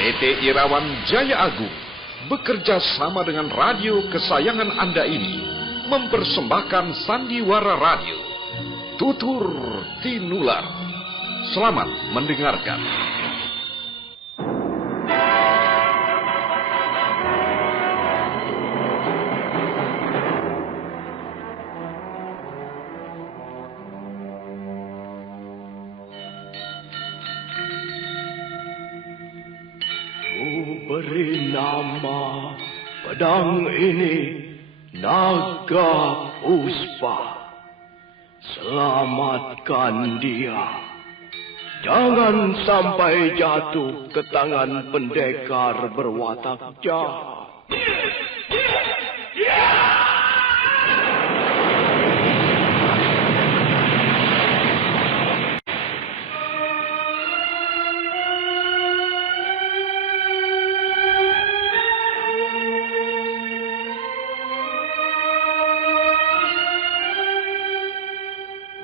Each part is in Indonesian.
PT Irawan Jaya Agung bekerja sama dengan radio kesayangan Anda ini mempersembahkan sandiwara radio Tutur Tinular. Selamat mendengarkan. Beri nama pedang ini Naga Puspa. Selamatkan dia. Jangan sampai jatuh ke tangan pendekar berwatak jahat.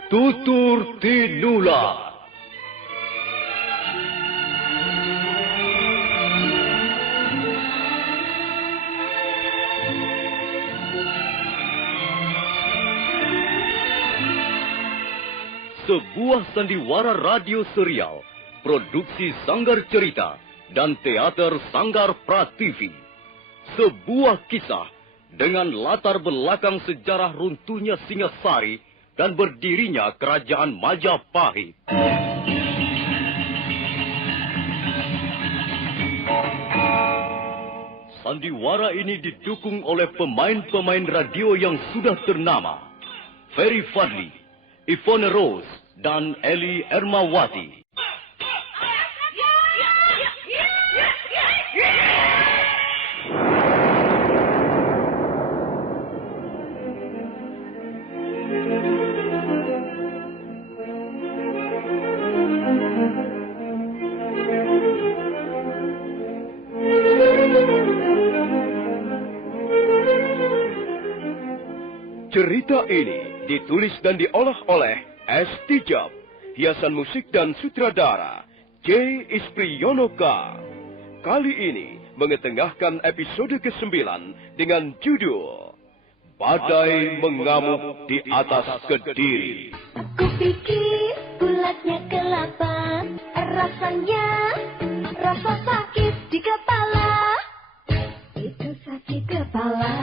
Tutur Tinular. Sebuah sandiwara radio serial, produksi Sanggar Cerita dan Teater Sanggar Prativi. Sebuah kisah dengan latar belakang sejarah runtuhnya Singasari dan berdirinya Kerajaan Majapahit. Sandiwara ini didukung oleh pemain-pemain radio yang sudah ternama. Ferry Fadli, Ivone Rose, dan Eli Ermawati. Cerita ini ditulis dan diolah oleh S. Tijab, hiasan musik dan sutradara J. Ispriyonoka. Kali ini mengetengahkan episode ke-9 dengan judul Badai Mengamuk di Atas Kediri. Aku pikir bulatnya kelapa, rasanya rasa sakit di kepala. Itu sakit kepala.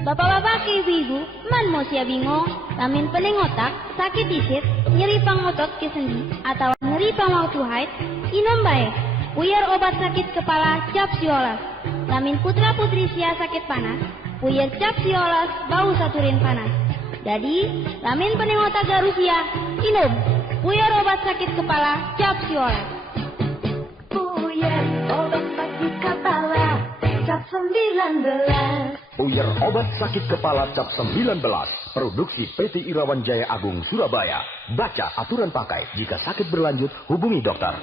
Bapak-bapak, ibu-ibu, man mau sia bingung, lamin pening otak, sakit disit, nyeri pangotot ke sendi, atau nyeri pangautu haid, inom baik. Puyer obat sakit kepala cap siolas. Lamin putra-putri sia sakit panas, puyer cap siolas bau saturin panas. Jadi, lamin pening otak garusia, inom. Puyer obat sakit kepala cap siolas. Puyer obat sakit kepala cap 19. Puyer obat sakit kepala cap 19. Produksi PT Irawan Jaya Agung Surabaya. Baca aturan pakai. Jika sakit berlanjut, hubungi dokter.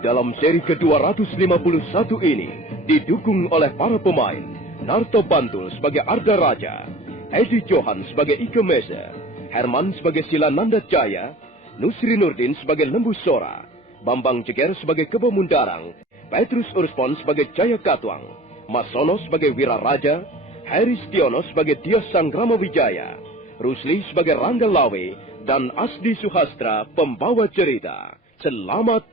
Dalam seri ke-251 ini didukung oleh para pemain Narto Bantul sebagai Arda Raja, Edi Johan sebagai Ike Mese, Herman sebagai Silananda Jaya, Nusri Nurdin sebagai Lembu Sora, Bambang Jeger sebagai Kebo Mundarang, Petrus Urspon sebagai Jaya Katwang, Masono sebagai Wira Raja, Heri Stiono sebagai Tias Sanggrama Wijaya, Rusli sebagai Rangga Lawe, dan Asdi Suhastra pembawa cerita. Selamat.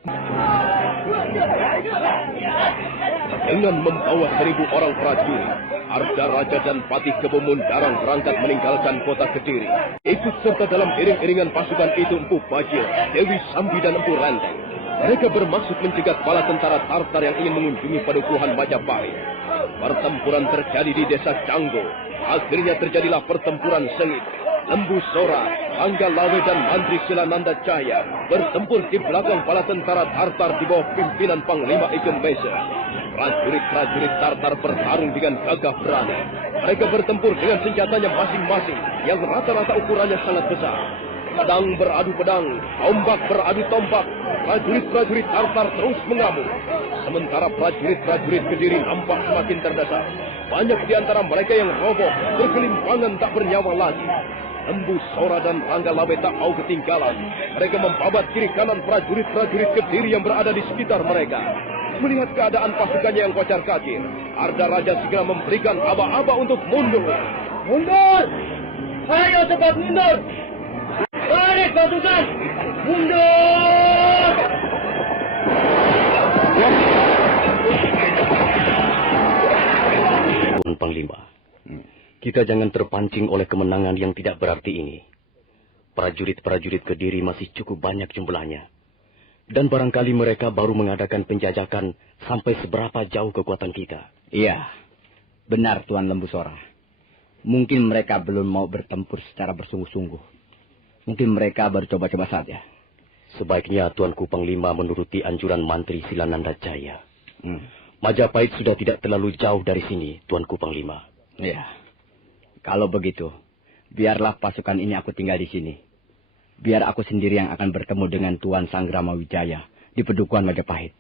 Dengan membawa 1.000 orang prajurit, Arda Raja dan Patih Kebo Mundarang berangkat meninggalkan kota Kediri. Ikut serta dalam iring-iringan pasukan itu Empu Bajil, Dewi Sambi dan Empu Renteng. Mereka bermaksud mencegat bala tentara Tartar yang ingin mengunjungi padukuhan Majapahit. Pertempuran terjadi di desa Canggo. Akhirnya terjadilah pertempuran sengit. Lembu Sora, Rangga Lawe dan Mantri Silananda Cahya bertempur di belakang bala tentara Tartar di bawah pimpinan Panglima Ike Mese. Prajurit-prajurit Tartar bertarung dengan gagah berani. Mereka bertempur dengan senjatanya masing-masing yang rata-rata ukurannya sangat besar. Pedang beradu pedang, tombak beradu tombak, prajurit-prajurit Tartar terus mengamuk. Sementara prajurit-prajurit Kediri nampak semakin terdesak. Banyak di antara mereka yang roboh, bergelimpangan tak bernyawa lagi. Lembu Sora dan Rangga Lawe tak mau ketinggalan. Mereka membabat kiri kanan prajurit-prajurit Kediri yang berada di sekitar mereka. Melihat keadaan pasukannya yang kocar-kacir, Arda Raja segera memberikan aba-aba untuk mundur. Mundur! Ayo cepat mundur! Balik pasukan! Mundur! Tuan Panglima, kita jangan terpancing oleh kemenangan yang tidak berarti ini. Prajurit-prajurit Kediri masih cukup banyak jumlahnya. Dan barangkali mereka baru mengadakan penjajakan sampai seberapa jauh kekuatan kita. Iya, benar Tuan Lembu Sora. Mungkin mereka belum mau bertempur secara bersungguh-sungguh. Mungkin mereka baru coba-coba saja. Sebaiknya Tuanku Panglima menuruti anjuran Mantri Silananda Jaya. Majapahit sudah tidak terlalu jauh dari sini, Tuanku Panglima. Iya, kalau begitu, biarlah pasukan ini aku tinggal di sini. Biar aku sendiri yang akan bertemu dengan Tuan Sanggrama Wijaya di Pedukuhan Majapahit.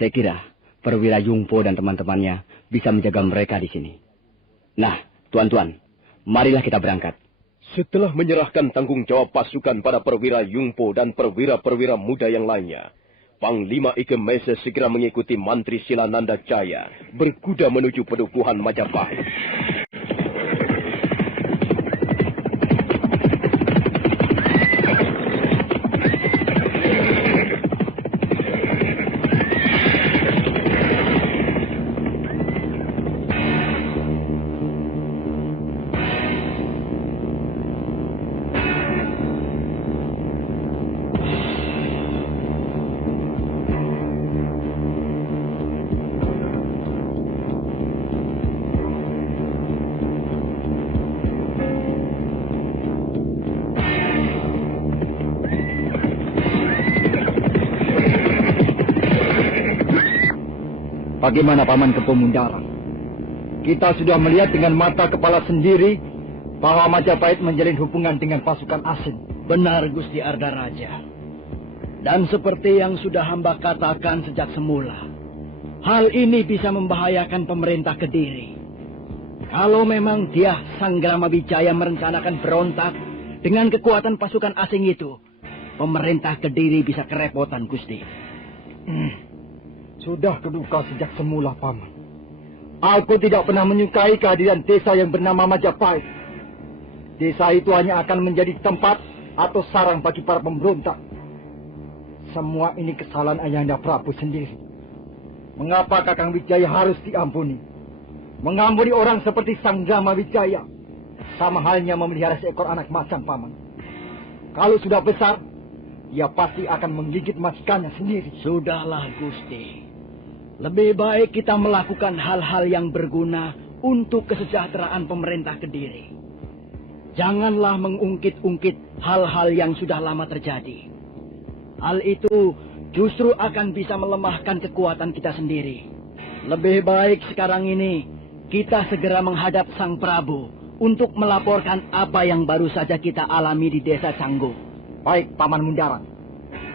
Saya kira Perwira Yungpo dan teman-temannya bisa menjaga mereka di sini. Nah, tuan-tuan, marilah kita berangkat. Setelah menyerahkan tanggung jawab pasukan pada Perwira Yungpo dan perwira-perwira muda yang lainnya, Panglima Ike Mese segera mengikuti Mantri Silananda Jaya berkuda menuju Pedukuhan Majapahit. Bagaimana Paman Kepemundaran? Kita sudah melihat dengan mata kepala sendiri bahwa Majapahit menjalin hubungan dengan pasukan asing. Benar Gusti Arda Raja. Dan seperti yang sudah hamba katakan sejak semula, hal ini bisa membahayakan pemerintah Kediri. Kalau memang dia Sanggrama Wijaya merencanakan berontak dengan kekuatan pasukan asing itu, pemerintah Kediri bisa kerepotan Gusti. Sudah keduga sejak semula, Paman. Aku tidak pernah menyukai kehadiran desa yang bernama Majapahit. Desa itu hanya akan menjadi tempat atau sarang bagi para pemberontak. Semua ini kesalahan Ayahanda Prabu sendiri. Mengapa Kakang Wijaya harus diampuni? Mengampuni orang seperti Sanggrama Wijaya sama halnya memelihara seekor anak macan, Paman. Kalau sudah besar, ia pasti akan menggigit majikannya sendiri. Sudahlah Gusti. Lebih baik kita melakukan hal-hal yang berguna untuk kesejahteraan pemerintah Kediri. Janganlah mengungkit-ungkit hal-hal yang sudah lama terjadi. Hal itu justru akan bisa melemahkan kekuatan kita sendiri. Lebih baik sekarang ini kita segera menghadap Sang Prabu untuk melaporkan apa yang baru saja kita alami di desa Canggu. Baik, Paman Mundaran.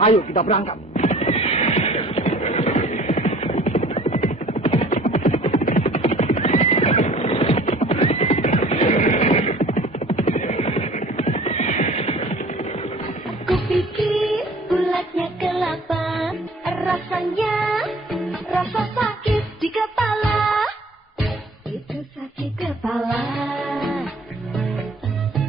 Ayo kita berangkat. Kupikir bulatnya kelapa, rasanya rasa sakit di kepala. Itu sakit kepala.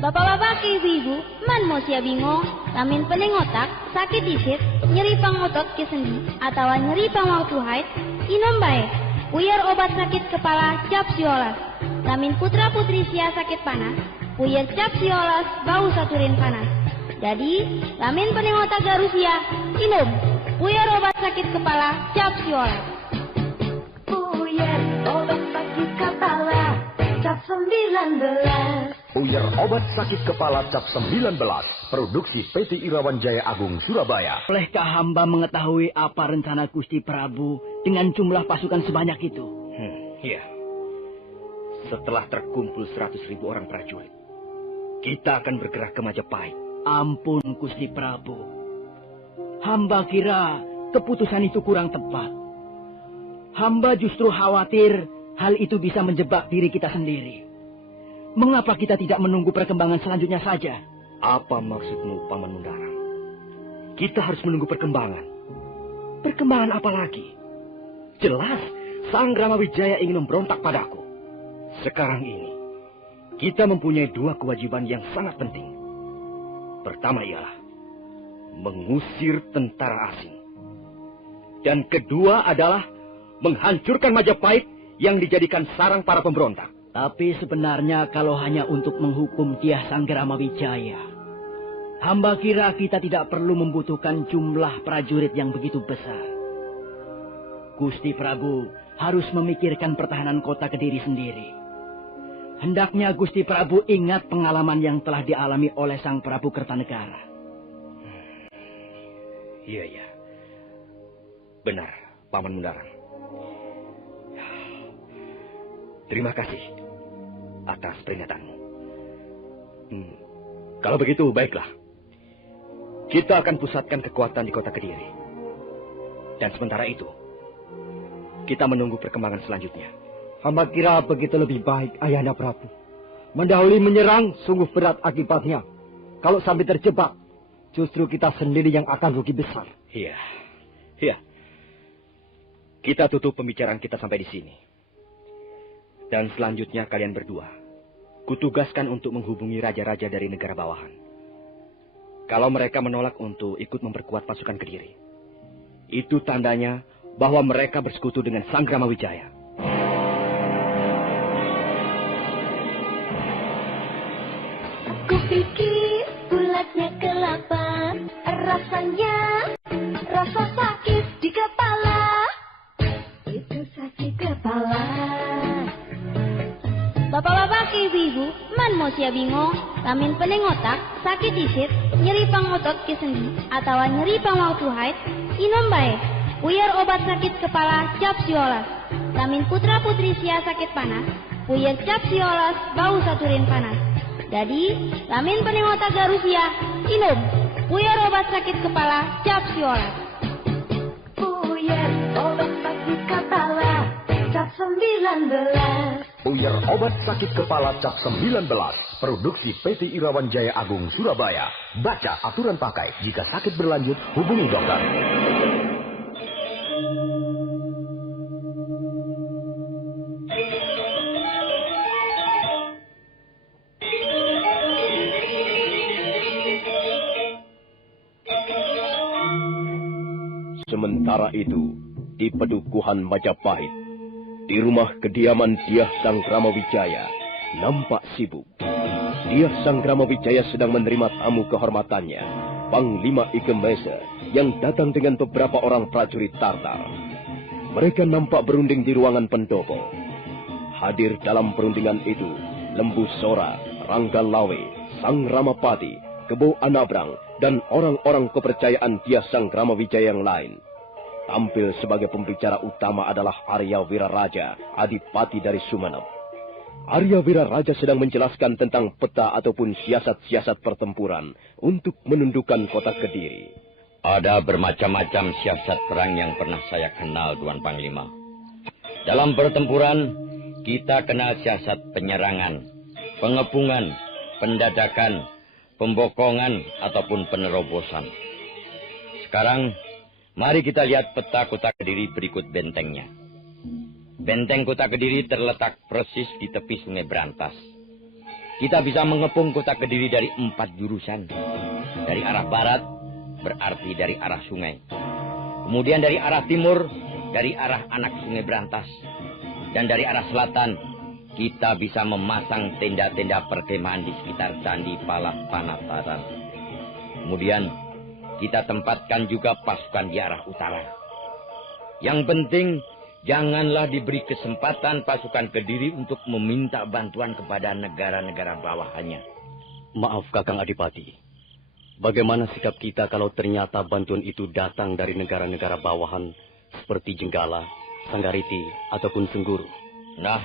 Bapak-bapak ke ibu-ibu, man mau sia bingung, lamin pening otak, sakit disit, nyeri pangotot ke sendi, atau nyeri pangwaktu haid, inom baik. Puyar obat sakit kepala cap siolas. Lamin putra putri sia sakit panas, puyar cap siolas bau saturin panas. Jadi, lamin pening otak garusia, inom. Puyar obat sakit kepala cap siolas. Puyar obat sakit kepala cap 19. Puyar obat sakit kepala cap 19. Produksi PT Irawan Jaya Agung Surabaya. Bolehkah hamba mengetahui apa rencana Gusti Prabu dengan jumlah pasukan sebanyak itu? Iya. Setelah terkumpul 100.000 orang prajurit, kita akan bergerak ke Majapahit. Ampun Gusti Prabu. hamba kira keputusan itu kurang tepat. Hamba justru khawatir hal itu bisa menjebak diri kita sendiri. Mengapa kita tidak menunggu perkembangan selanjutnya saja? Apa maksudmu, Paman Mundarang? Kita harus menunggu perkembangan. Perkembangan apa lagi? Jelas, Sang Ramawijaya ingin memberontak padaku. Sekarang ini, kita mempunyai dua kewajiban yang sangat penting. Pertama ialah mengusir tentara asing. Dan kedua adalah menghancurkan Majapahit yang dijadikan sarang para pemberontak. Tapi sebenarnya kalau hanya untuk menghukum Dyah Sanggaramawijaya, hamba kira kita tidak perlu membutuhkan jumlah prajurit yang begitu besar. Gusti Prabu harus memikirkan pertahanan kota Kediri sendiri. Hendaknya Gusti Prabu ingat pengalaman yang telah dialami oleh Sang Prabu Kertanegara. Iya. Benar, Paman Mundarang. Terima kasih atas peringatanmu. Kalau begitu, baiklah. Kita akan pusatkan kekuatan di kota Kediri. Dan sementara itu, kita menunggu perkembangan selanjutnya. Hamba kira begitu lebih baik, Ayahanda Prabu. Mendahului menyerang sungguh berat akibatnya. Kalau sampai terjebak, justru kita sendiri yang akan rugi besar. Iya. Kita tutup pembicaraan kita sampai di sini. Dan selanjutnya kalian berdua, kutugaskan untuk menghubungi raja-raja dari negara bawahan. Kalau mereka menolak untuk ikut memperkuat pasukan Kediri, itu tandanya bahwa mereka bersekutu dengan Sang Ramawijaya. Aku pikir bulatnya kelapa, rasanya rasa sakit di kepala. Itu sakit kepala. Bapak-bapak ke ibu-ibu, man mau sia bingung, lamin pening otak, sakit isit, nyeri pangotot ke sendi, atau nyeri pangwaktu haid, inom baik. Puyer obat sakit kepala cap siolas. Lamin putra putri sia sakit panas, puyer cap siolas bau saturin panas. Jadi, lamin pening otak garusia, inom. Puyer obat sakit kepala cap siolas. Puyer obat sakit kepala cap 19. Puyer obat sakit kepala cap 19. Produksi PT Irawan Jaya Agung Surabaya. Baca aturan pakai. Jika sakit berlanjut, hubungi dokter. Sementara itu, di Pedukuhan Majapahit, di rumah kediaman Dyah Sanggramawijaya, nampak sibuk. Dyah Sanggramawijaya sedang menerima tamu kehormatannya, Panglima Ikemese, yang datang dengan beberapa orang prajurit Tartar. Mereka nampak berunding di ruangan pendopo. Hadir dalam perundingan itu, Lembu Sora, Rangga Lawe, Sang Ramapati, Kebo Anabrang, dan orang-orang kepercayaan Dyah Sanggramawijaya yang lain. Tampil sebagai pembicara utama adalah Arya Wiraraja, Adipati dari Sumenep. Arya Wiraraja sedang menjelaskan tentang peta ataupun siasat-siasat pertempuran untuk menundukkan kota Kediri. Ada bermacam-macam siasat perang yang pernah saya kenal, Tuan Panglima. Dalam pertempuran, kita kenal siasat penyerangan, pengepungan, pendadakan, pembokongan, ataupun penerobosan. Sekarang, mari kita lihat peta kota Kediri berikut bentengnya. Benteng kota Kediri terletak persis di tepi Sungai Berantas. Kita bisa mengepung kota Kediri dari 4 jurusan. Dari arah barat, berarti dari arah sungai. Kemudian dari arah timur, dari arah anak Sungai Berantas. Dan dari arah selatan, kita bisa memasang tenda-tenda perkemahan di sekitar Candi Palas Panataran. Kemudian, kita tempatkan juga pasukan di arah utara. Yang penting, janganlah diberi kesempatan pasukan Kediri untuk meminta bantuan kepada negara-negara bawahannya. Maaf, Kakang Adipati. Bagaimana sikap kita kalau ternyata bantuan itu datang dari negara-negara bawahan seperti Jenggala, Sanggariti, ataupun Sengguru? Nah,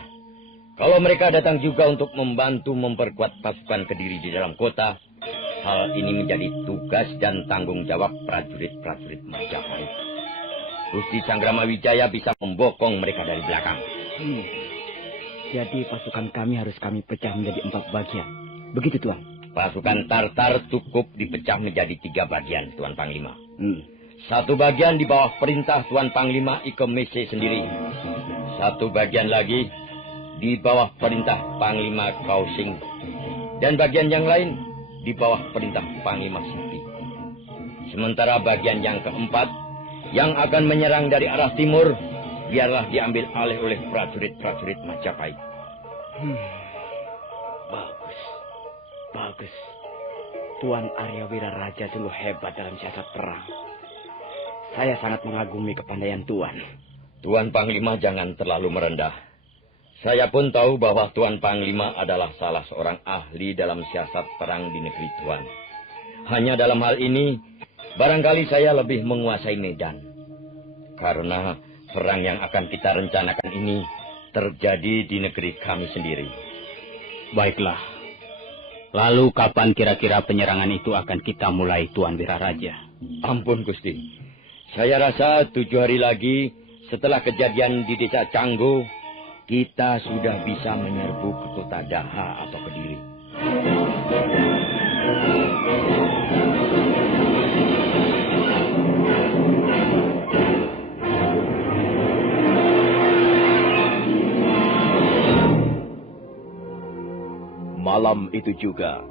kalau mereka datang juga untuk membantu memperkuat pasukan Kediri di dalam kota, Hal ini menjadi tugas dan tanggung jawab prajurit-prajurit Majapahit. Gusti Sanggrama Wijaya bisa membokong mereka dari belakang. Jadi pasukan kami harus kami pecah menjadi 4 bagian. Begitu, Tuan. Pasukan Tartar cukup dipecah menjadi 3 bagian, Tuan Panglima. 1 bagian di bawah perintah Tuan Panglima Ike Mese sendiri. 1 bagian lagi di bawah perintah Panglima Kausing. Dan bagian yang lain di bawah perintah Panglima Sipi. Sementara bagian yang keempat yang akan menyerang dari arah timur, biarlah diambil alih oleh prajurit-prajurit Majapahit. Bagus. Tuan Arya Wiraraja sungguh hebat dalam siasat perang. Saya sangat mengagumi kepandaian Tuan. Tuan Panglima jangan terlalu merendah. Saya pun tahu bahwa Tuan Panglima adalah salah seorang ahli dalam siasat perang di negeri Tuan. Hanya dalam hal ini, barangkali saya lebih menguasai medan. Karena perang yang akan kita rencanakan ini terjadi di negeri kami sendiri. Baiklah. Lalu kapan kira-kira penyerangan itu akan kita mulai, Tuan Wiraraja? Ampun, Gusti. Saya rasa 7 hari lagi setelah kejadian di desa Canggu, kita sudah bisa menyerbu ke kota Daha atau Kediri. Malam itu juga,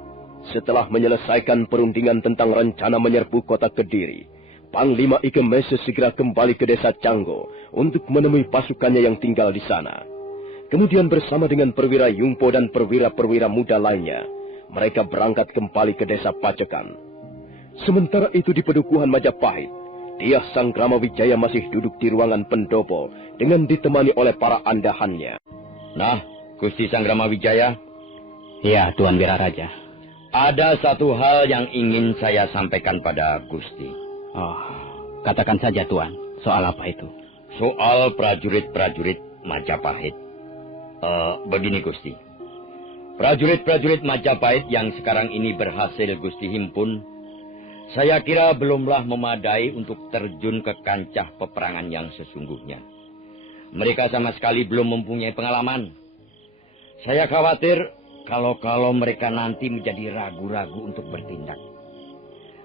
setelah menyelesaikan perundingan tentang rencana menyerbu kota Kediri, Panglima Ike Mese segera kembali ke desa Canggu untuk menemui pasukannya yang tinggal di sana. Kemudian bersama dengan perwira Yungpo dan perwira-perwira muda lainnya, mereka berangkat kembali ke desa Pacekan. Sementara itu di Pedukuhan Majapahit, Dyah Sanggrama Wijaya masih duduk di ruangan pendopo dengan ditemani oleh para andahannya. Nah, Gusti Sanggrama Wijaya. Ya, Tuan Wiraraja. Ada satu hal yang ingin saya sampaikan pada Gusti. Oh, katakan saja, Tuan. Soal apa itu? Soal prajurit-prajurit Majapahit. Begini, Gusti. Prajurit-prajurit Majapahit yang sekarang ini berhasil Gusti himpun, saya kira belumlah memadai untuk terjun ke kancah peperangan yang sesungguhnya. Mereka sama sekali belum mempunyai pengalaman. Saya khawatir kalau mereka nanti menjadi ragu-ragu untuk bertindak.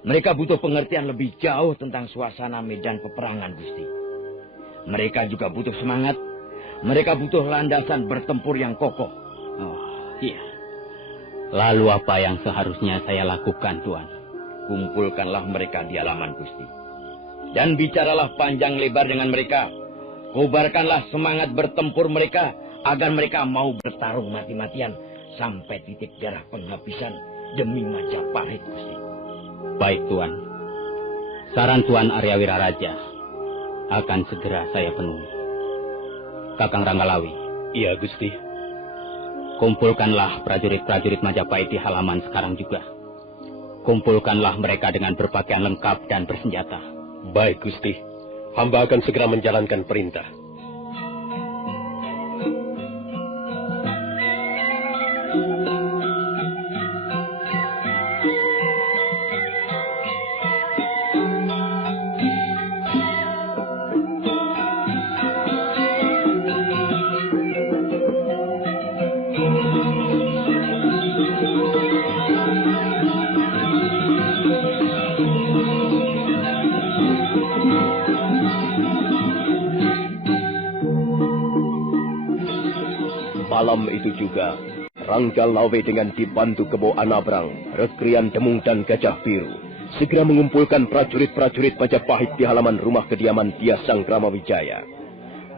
Mereka butuh pengertian lebih jauh tentang suasana medan peperangan, Gusti. Mereka juga butuh semangat. Mereka butuh landasan bertempur yang kokoh. Oh, iya. Lalu apa yang seharusnya saya lakukan, Tuan? Kumpulkanlah mereka di halaman, Gusti. Dan bicaralah panjang lebar dengan mereka. Kobarkanlah semangat bertempur mereka agar mereka mau bertarung mati-matian sampai titik darah penghabisan demi Majapahit, Gusti. Baik, Tuan. Saran Tuan Arya Wiraraja akan segera saya penuhi. Kakang Ranggalawi. Iya, Gusti. Kumpulkanlah prajurit-prajurit Majapahit di halaman sekarang juga. Kumpulkanlah mereka dengan berpakaian lengkap dan bersenjata. Baik, Gusti. Hamba akan segera menjalankan perintah. Malam itu juga, Rangga Lawe dengan dibantu Kebo Anabrang, Rekrian Demung dan Gajah Biru, segera mengumpulkan prajurit-prajurit Majapahit di halaman rumah kediaman Dyah Sanggrama Wijaya.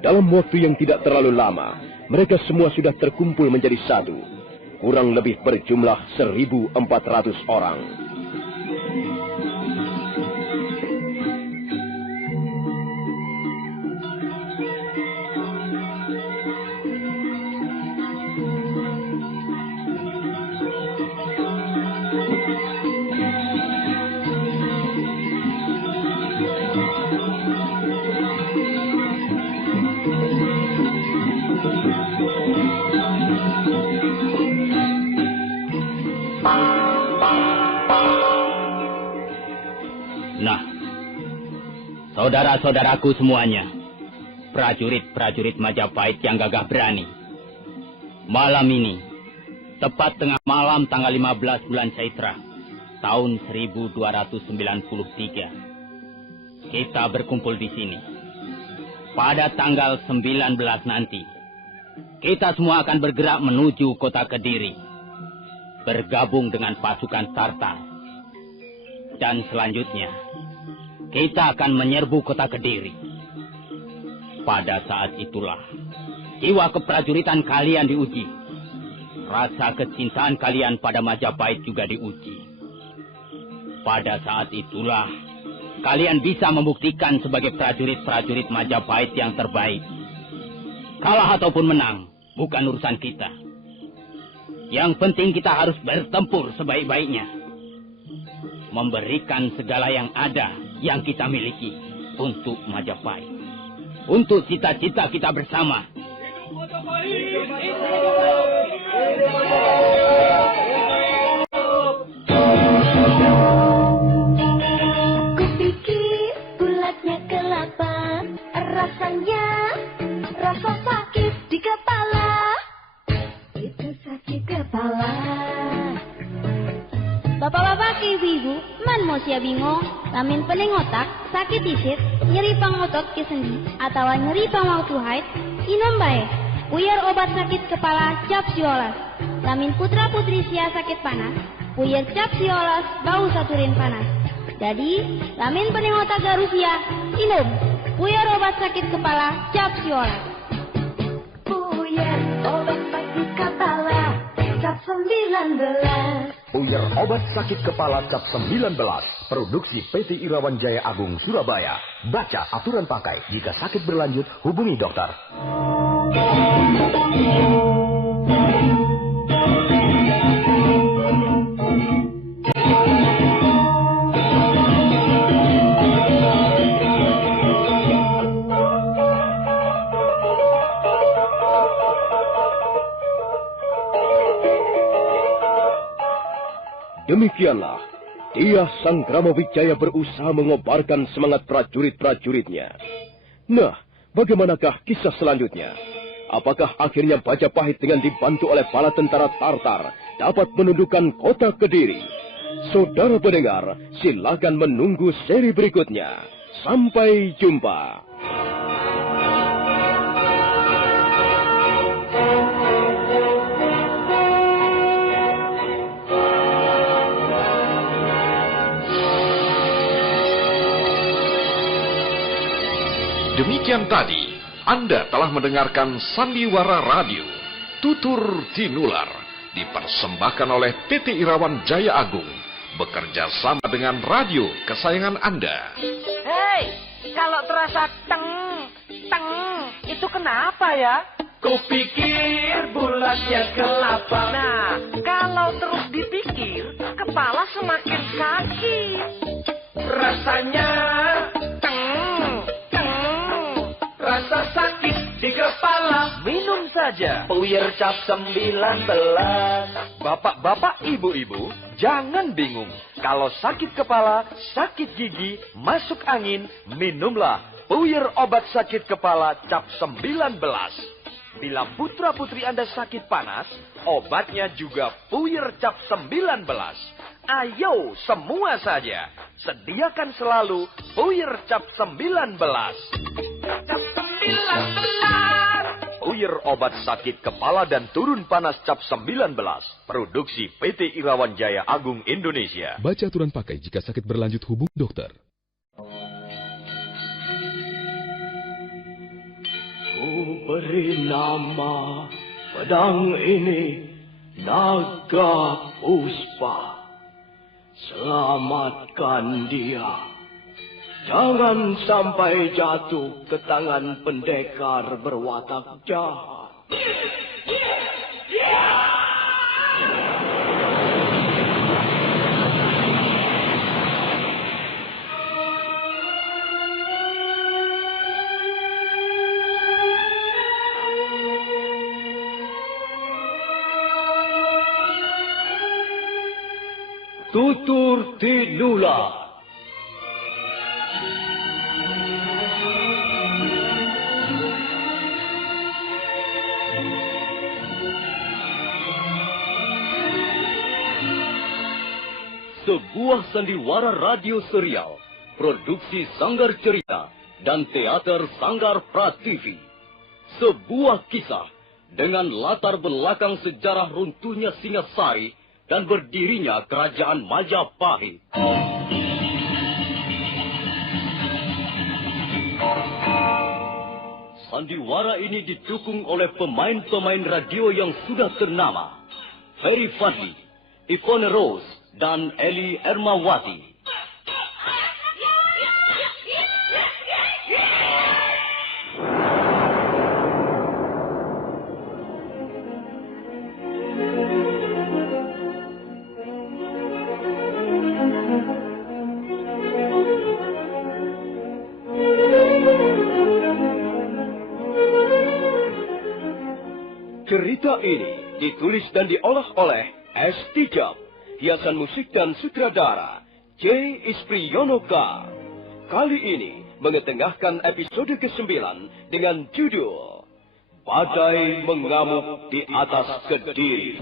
Dalam waktu yang tidak terlalu lama, mereka semua sudah terkumpul menjadi satu, kurang lebih berjumlah 1.400 orang. Saudara-saudaraku semuanya, prajurit-prajurit Majapahit yang gagah berani. Malam ini, tepat tengah malam tanggal 15 bulan Caitra, tahun 1293, kita berkumpul di sini. Pada tanggal 19 nanti, kita semua akan bergerak menuju kota Kediri, bergabung dengan pasukan Tartar. Dan selanjutnya, kita akan menyerbu kota Kediri. Pada saat itulah, jiwa keprajuritan kalian diuji. Rasa kecintaan kalian pada Majapahit juga diuji. Pada saat itulah, kalian bisa membuktikan sebagai prajurit-prajurit Majapahit yang terbaik. Kalah ataupun menang, bukan urusan kita. Yang penting kita harus bertempur sebaik-baiknya. Memberikan segala yang ada, yang kita miliki, untuk Majapahit. Untuk cita-cita kita bersama. Kupikir bulatnya kelapa, rasanya rasa sakit di kepala. Itu sakit kepala. Bapak-bapak, ibu-ibu, man mau sia bingung, lamin pening otak, sakit disit, nyeri pangotot ke sendi, atau nyeri pangwaktu haid, inom bae, puyer obat sakit kepala cap siolas. Lamin putra-putri sia sakit panas, puyer cap siolas bau saturin panas. Jadi, lamin pening otak garusia, inom, puyer obat sakit kepala cap siolas. Puyer obat sakit kepala cap 19. Puyer obat sakit kepala cap 19. Produksi PT Irawan Jaya Agung Surabaya. Baca aturan pakai. Jika sakit berlanjut, hubungi dokter. Demikianlah, dia Sang Kramawijaya berusaha mengobarkan semangat prajurit-prajuritnya. Nah, bagaimanakah kisah selanjutnya? Apakah akhirnya Majapahit dengan dibantu oleh bala tentara Tartar dapat menundukkan kota Kediri? Saudara pendengar, silakan menunggu seri berikutnya. Sampai jumpa. Demikian tadi, Anda telah mendengarkan Sandiwara Radio, Tutur Tinular, dipersembahkan oleh PT Irawan Jaya Agung, bekerja sama dengan radio kesayangan Anda. Hei, kalau terasa teng, itu kenapa ya? Kupikir bulatnya kelapa. Nah, kalau terus dipikir, kepala semakin sakit. Rasanya rasa sakit di kepala. Minum saja Puyer cap 19. Bapak-bapak, ibu-ibu, jangan bingung. Kalau sakit kepala, sakit gigi, masuk angin, minumlah Puyer obat sakit kepala cap 19. Bila putra-putri Anda sakit panas, obatnya juga Puyer cap 19. Ayo semua saja, sediakan selalu Puyer cap 19. Cap 19. Puyer obat sakit kepala dan turun panas cap 19. Produksi PT Irawan Jaya Agung Indonesia. Baca aturan pakai jika sakit berlanjut, hubungi dokter. Ku beri nama pedang ini Naga Puspa. Selamatkan dia. Jangan sampai jatuh ke tangan pendekar berwatak jahat. Tutur Tinular. sebuah sandiwara radio serial, produksi Sanggar Cerita dan Teater Sanggar Prativi. Sebuah kisah dengan latar belakang sejarah runtuhnya Singasari dan berdirinya Kerajaan Majapahit. Sandiwara ini didukung oleh pemain-pemain radio yang sudah ternama, Ferry Fadli, Ivone Rose, dan Eli Ermawati. Cerita ini ditulis dan diolah oleh S. Tijab, hiasan musik dan sutradara J. Ispriyonoka. Kali ini mengetengahkan episode ke-9 dengan judul Badai Mengamuk di Atas Kediri.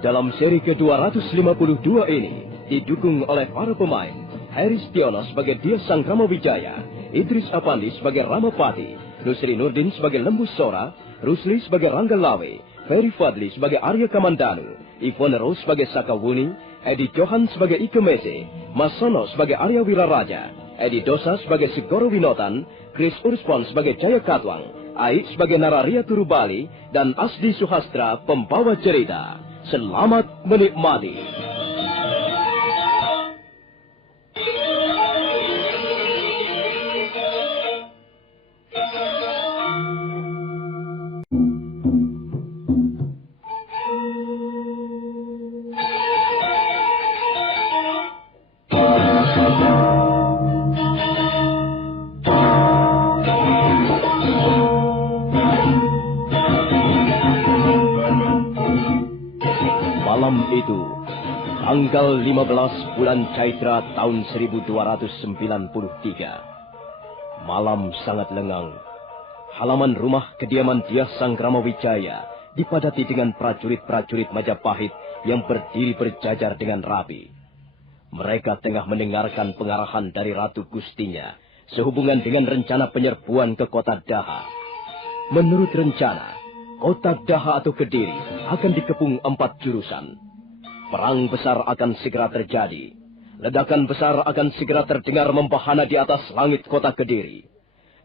Dalam seri ke-252 ini, didukung oleh para pemain, Heri Stiono sebagai Dia Sangkrama Wijaya, Idris Apandi sebagai Ramapati, Nusri Nurdin sebagai Lembu Sora, Rusli sebagai Rangga Lawe, Ferry Fadli sebagai Arya Kamandanu, Ivone Rose sebagai Sakawuni, Edi Johan sebagai Ike Mese, Mas Sono sebagai Arya Wiraraja, Edi Dosa sebagai Sigoro Winotan, Chris Urspon sebagai Jaya Katwang, Ai sebagai Nararia Turubali, dan Asdi Suhastra pembawa cerita. Selamat menikmati. Tanggal 15 bulan Caitra tahun 1293. Malam sangat lengang. Halaman rumah kediaman Dia Sangkrama Wijaya dipadati dengan prajurit-prajurit Majapahit yang berdiri berjajar dengan rapi. Mereka tengah mendengarkan pengarahan dari Ratu Gustinya sehubungan dengan rencana penyerbuan ke kota Daha. Menurut rencana, kota Daha atau Kediri akan dikepung 4 jurusan. Perang besar akan segera terjadi. Ledakan besar akan segera terdengar membahana di atas langit kota Kediri.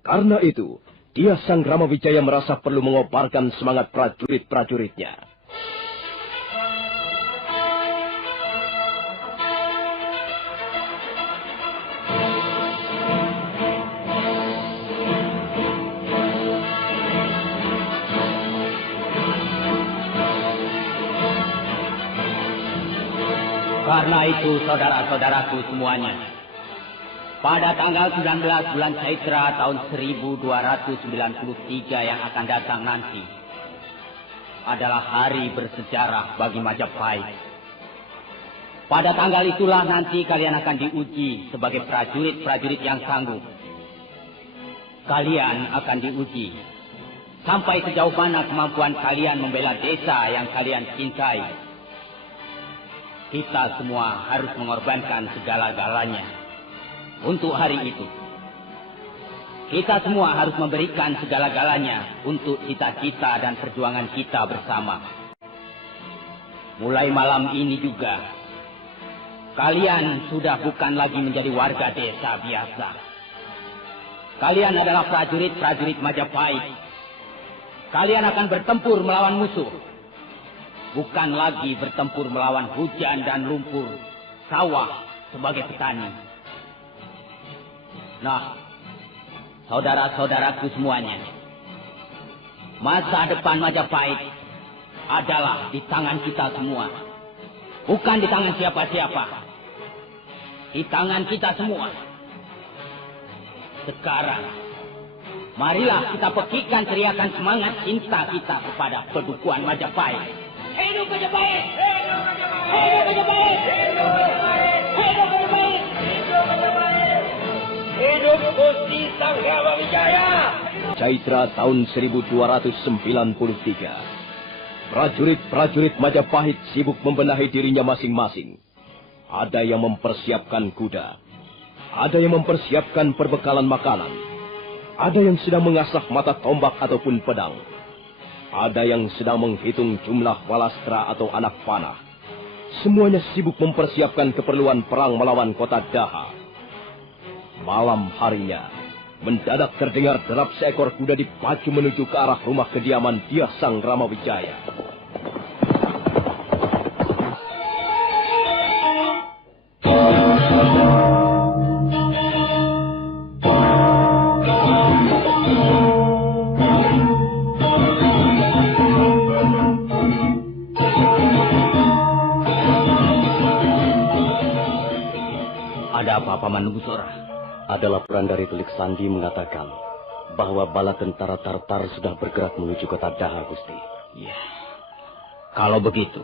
Karena itu, Dia Sangkrama Wijaya merasa perlu mengobarkan semangat prajurit-prajuritnya. Karena itu, saudara-saudaraku semuanya, pada tanggal 19 bulan Caitra tahun 1293 yang akan datang nanti, adalah hari bersejarah bagi Majapahit. Pada tanggal itulah nanti kalian akan diuji sebagai prajurit-prajurit yang sanggup. Kalian akan diuji sampai sejauh mana kemampuan kalian membela desa yang kalian cintai. Kita semua harus mengorbankan segala-galanya untuk hari itu. Kita semua harus memberikan segala-galanya untuk cita-cita dan perjuangan kita bersama. Mulai malam ini juga, kalian sudah bukan lagi menjadi warga desa biasa. Kalian adalah prajurit-prajurit Majapahit. Kalian akan bertempur melawan musuh. Bukan lagi bertempur melawan hujan dan lumpur sawah sebagai petani. Nah, saudara-saudaraku semuanya, masa depan Majapahit adalah di tangan kita semua. Bukan di tangan siapa-siapa. Di tangan kita semua. Sekarang, marilah kita pekikan teriakan semangat cinta kita kepada pedukuhan Majapahit. Hidup Majapahit! Hidup Majapahit! Hidup Majapahit! Hidup Majapahit! Hidup Majapahit! Caitra tahun 1293. Prajurit-prajurit Majapahit sibuk membenahi dirinya masing-masing. Ada yang mempersiapkan kuda, ada yang mempersiapkan perbekalan makanan, ada yang sedang mengasah mata tombak ataupun pedang, ada yang sedang menghitung jumlah walastra atau anak panah. Semuanya sibuk mempersiapkan keperluan perang melawan kota Daha. Malam harinya, mendadak terdengar derap seekor kuda dipacu menuju ke arah rumah kediaman Dyah Sang Ramawijaya. Ada apa, Paman Numbusora? Ada laporan dari Telik Sandi mengatakan bahwa bala tentara Tartar sudah bergerak menuju kota Daha, Gusti. Ya, kalau begitu,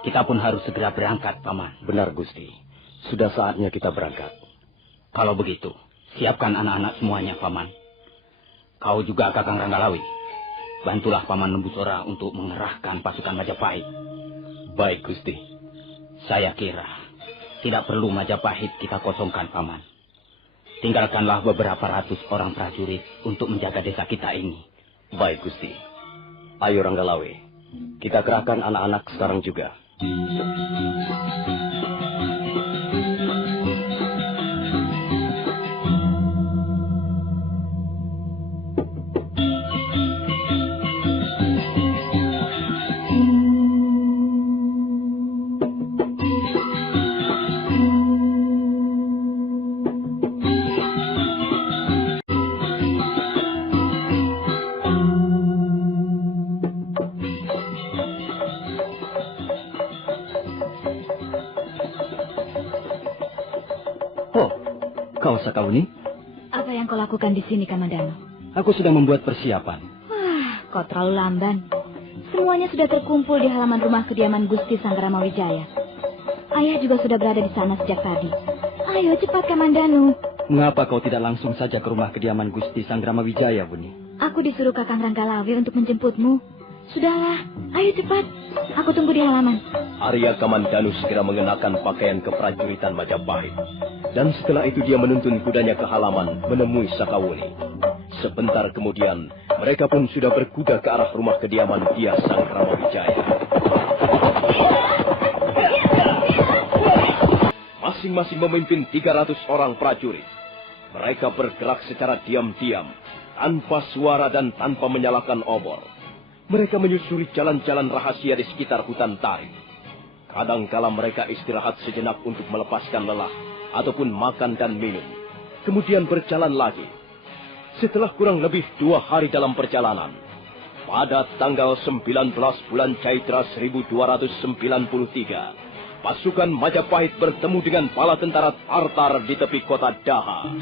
kita pun harus segera berangkat, Paman. Benar, Gusti. Sudah saatnya kita berangkat. Kalau begitu, siapkan anak-anak semuanya, Paman. Kau juga, Kakang Ranggalawi. Bantulah Paman Numbusora untuk mengerahkan pasukan Majapahit. Baik, Gusti. Saya kira tidak perlu Majapahit kita kosongkan, Paman. Tinggalkanlah beberapa ratus orang prajurit untuk menjaga desa kita ini. Baik, Gusti. Ayo, Ranggalawe. Kita kerahkan anak-anak sekarang juga. Sakauni? Apa yang kau lakukan di sini, Kamandano? Aku sedang membuat persiapan. Wah, kau terlalu lamban. Semuanya sudah terkumpul di halaman rumah kediaman Gusti Sang Ramawijaya. Ayah juga sudah berada di sana sejak tadi. Ayo cepat, Kamandano. Mengapa kau tidak langsung saja ke rumah kediaman Gusti Sang Ramawijaya, Buni? Aku disuruh Kakang Ranggalawe untuk menjemputmu. Sudahlah, ayo cepat. Aku tunggu di halaman. Arya Kamandanu segera mengenakan pakaian keprajuritan Majapahit. Dan setelah itu dia menuntun kudanya ke halaman menemui Sakawuni. Sebentar kemudian, mereka pun sudah berkuda ke arah rumah kediaman Dyah Sang Ramawijaya. Masing-masing memimpin 300 orang prajurit. Mereka bergerak secara diam-diam, tanpa suara dan tanpa menyalakan obor. Mereka menyusuri jalan-jalan rahasia di sekitar hutan tarik. Kadangkala mereka istirahat sejenak untuk melepaskan lelah, ataupun makan dan minum. Kemudian berjalan lagi. Setelah kurang lebih 2 hari dalam perjalanan, pada tanggal 19 bulan Caitra 1293, pasukan Majapahit bertemu dengan bala tentara Tartar di tepi kota Daha.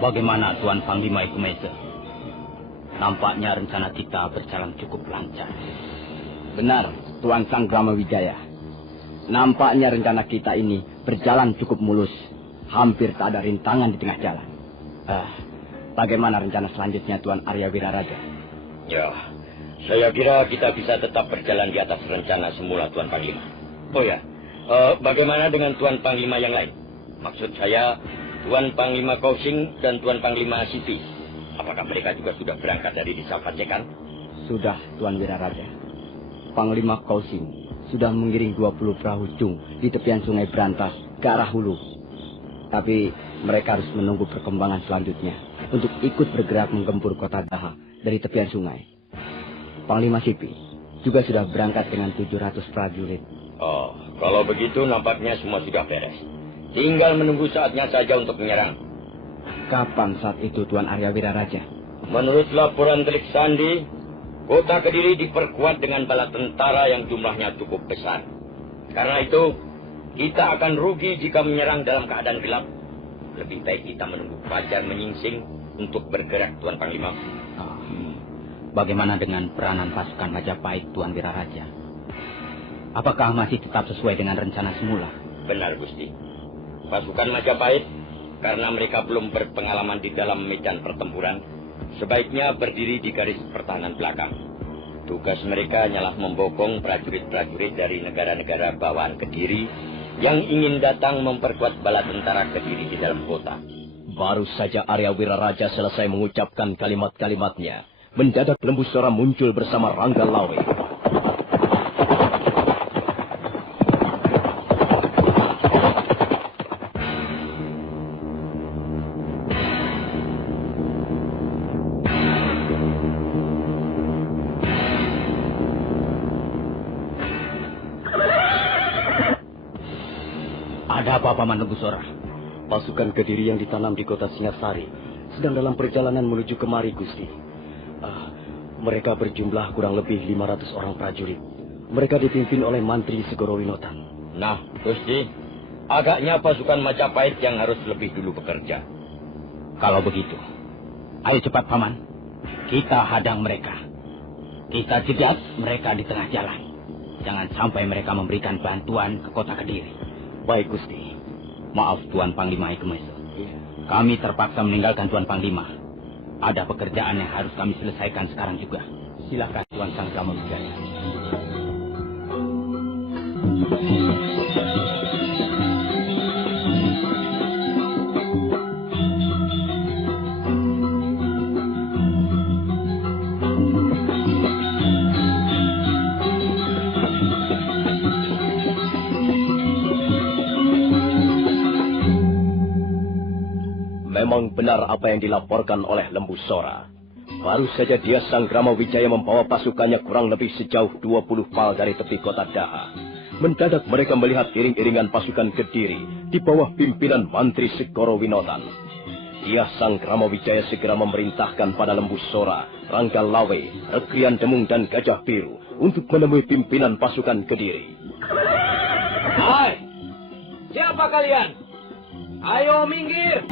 Bagaimana Tuan Panglima Ikumese? Nampaknya rencana kita berjalan cukup lancar. Benar, Tuan Sang Ramawijaya. Nampaknya rencana kita ini berjalan cukup mulus. Hampir tak ada rintangan di tengah jalan. Bagaimana rencana selanjutnya Tuan Arya Wiraraja? Ya, saya kira kita bisa tetap berjalan di atas rencana semula, Tuan Panglima. Oh ya, bagaimana dengan Tuan Panglima yang lain? Maksud saya, Tuan Panglima Kausing dan Tuan Panglima Siti. Apakah mereka juga sudah berangkat dari desa Pacekan? Sudah, Tuan Wiraraja. Panglima Kausing sudah mengiring 20 perahu cung di tepian sungai Berantas ke arah hulu. Tapi mereka harus menunggu perkembangan selanjutnya untuk ikut bergerak menggempur kota Daha dari tepian sungai. Panglima Sipi juga sudah berangkat dengan 700 prajurit. Oh, kalau begitu nampaknya semua sudah beres. Tinggal menunggu saatnya saja untuk menyerang. kapan saat itu Tuan Arya Wiraraja? Menurut laporan Telik Sandi, kota Kediri diperkuat dengan bala tentara yang jumlahnya cukup besar. Karena itu, kita akan rugi jika menyerang dalam keadaan gelap. Lebih baik kita menunggu fajar menyingsing untuk bergerak, Tuan Panglima. Bagaimana dengan peranan pasukan Majapahit, Tuan Wiraraja? Apakah masih tetap sesuai dengan rencana semula? Benar, Gusti. Pasukan Majapahit, karena mereka belum berpengalaman di dalam medan pertempuran, sebaiknya berdiri di garis pertahanan belakang. Tugas mereka hanyalah membokong prajurit-prajurit dari negara-negara bawaan Kediri yang ingin datang memperkuat bala tentara Kediri di dalam kota. Baru saja Arya Wiraraja selesai mengucapkan kalimat-kalimatnya, mendadak Lembu Sora muncul bersama Rangga Lawe. Ada apa, Paman Lembu Sora? Pasukan Kediri yang ditanam di kota Singasari sedang dalam perjalanan menuju kemari, Gusti. Mereka berjumlah kurang lebih 500 orang prajurit. Mereka dipimpin oleh Mantri Segoro Winotan. Nah, Gusti, agaknya pasukan Majapahit yang harus lebih dulu bekerja. Kalau begitu, ayo cepat, Paman. Kita hadang mereka. Kita jegat mereka di tengah jalan. Jangan sampai mereka memberikan bantuan ke kota Kediri. Baik, Gusti. Maaf, Tuan Panglima Ikemeso. Kami terpaksa meninggalkan Tuan Panglima. Ada pekerjaan yang harus kami selesaikan sekarang juga. Silakan Tuan Sanggrama Wijaya. Memang benar apa yang dilaporkan oleh Lembu Sora. Baru saja dia Sanggrama Wijaya membawa pasukannya kurang lebih sejauh 20 pal dari tepi kota Daha. Mendadak mereka melihat iring-iringan pasukan Kediri di bawah pimpinan Mantri Segoro Winotan. Dia Sanggrama Wijaya segera memerintahkan pada Lembu Sora, Rangga Lawe, Rekrian Demung dan Gajah Biru untuk menemui pimpinan pasukan Kediri. Hai, siapa kalian? Ayo minggir.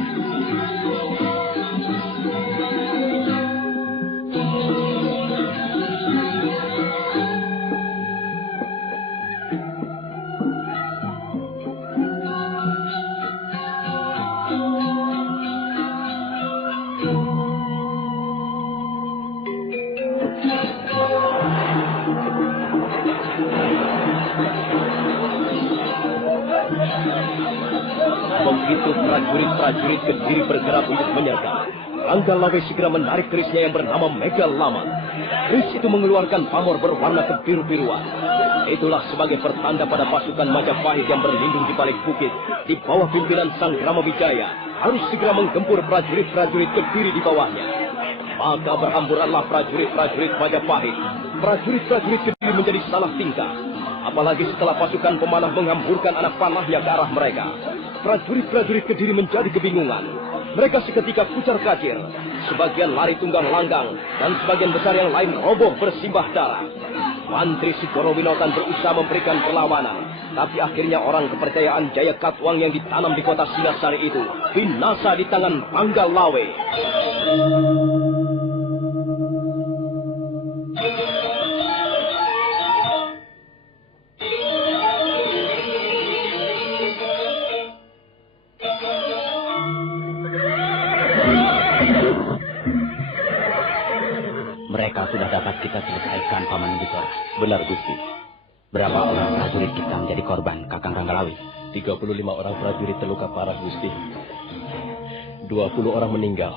Begitu prajurit-prajurit Kediri bergerak untuk menyergap, Rangga Lawe segera menarik kerisnya yang bernama Mega Laman. Keris itu mengeluarkan pamor berwarna kebiru-biruan. Itulah sebagai pertanda pada pasukan Majapahit yang berlindung di balik bukit, di bawah pimpinan Sanggrama Wijaya, harus segera menggempur prajurit-prajurit Kediri di bawahnya. Maka berhamburanlah prajurit-prajurit Majapahit. Prajurit-prajurit Kediri menjadi salah tingkah. Apalagi setelah pasukan pemanah menghamburkan anak panahnya ke arah mereka. Prajurit-prajurit Kediri menjadi kebingungan. Mereka seketika kucar kacir. Sebagian lari tunggang langgang, dan sebagian besar yang lain roboh bersimbah darah. Mantri Segoro Winotan berusaha memberikan perlawanan. Tapi akhirnya orang kepercayaan Jaya Katwang yang ditanam di kota Singasari itu binasa di tangan Rangga Lawe. Mereka sudah dapat kita selesaikan, Paman Lembu Sora. Benar, Gusti. Berapa orang prajurit kita menjadi korban, Kakang Ranggalawi? 35 orang prajurit terluka parah, Gusti. 20 orang meninggal.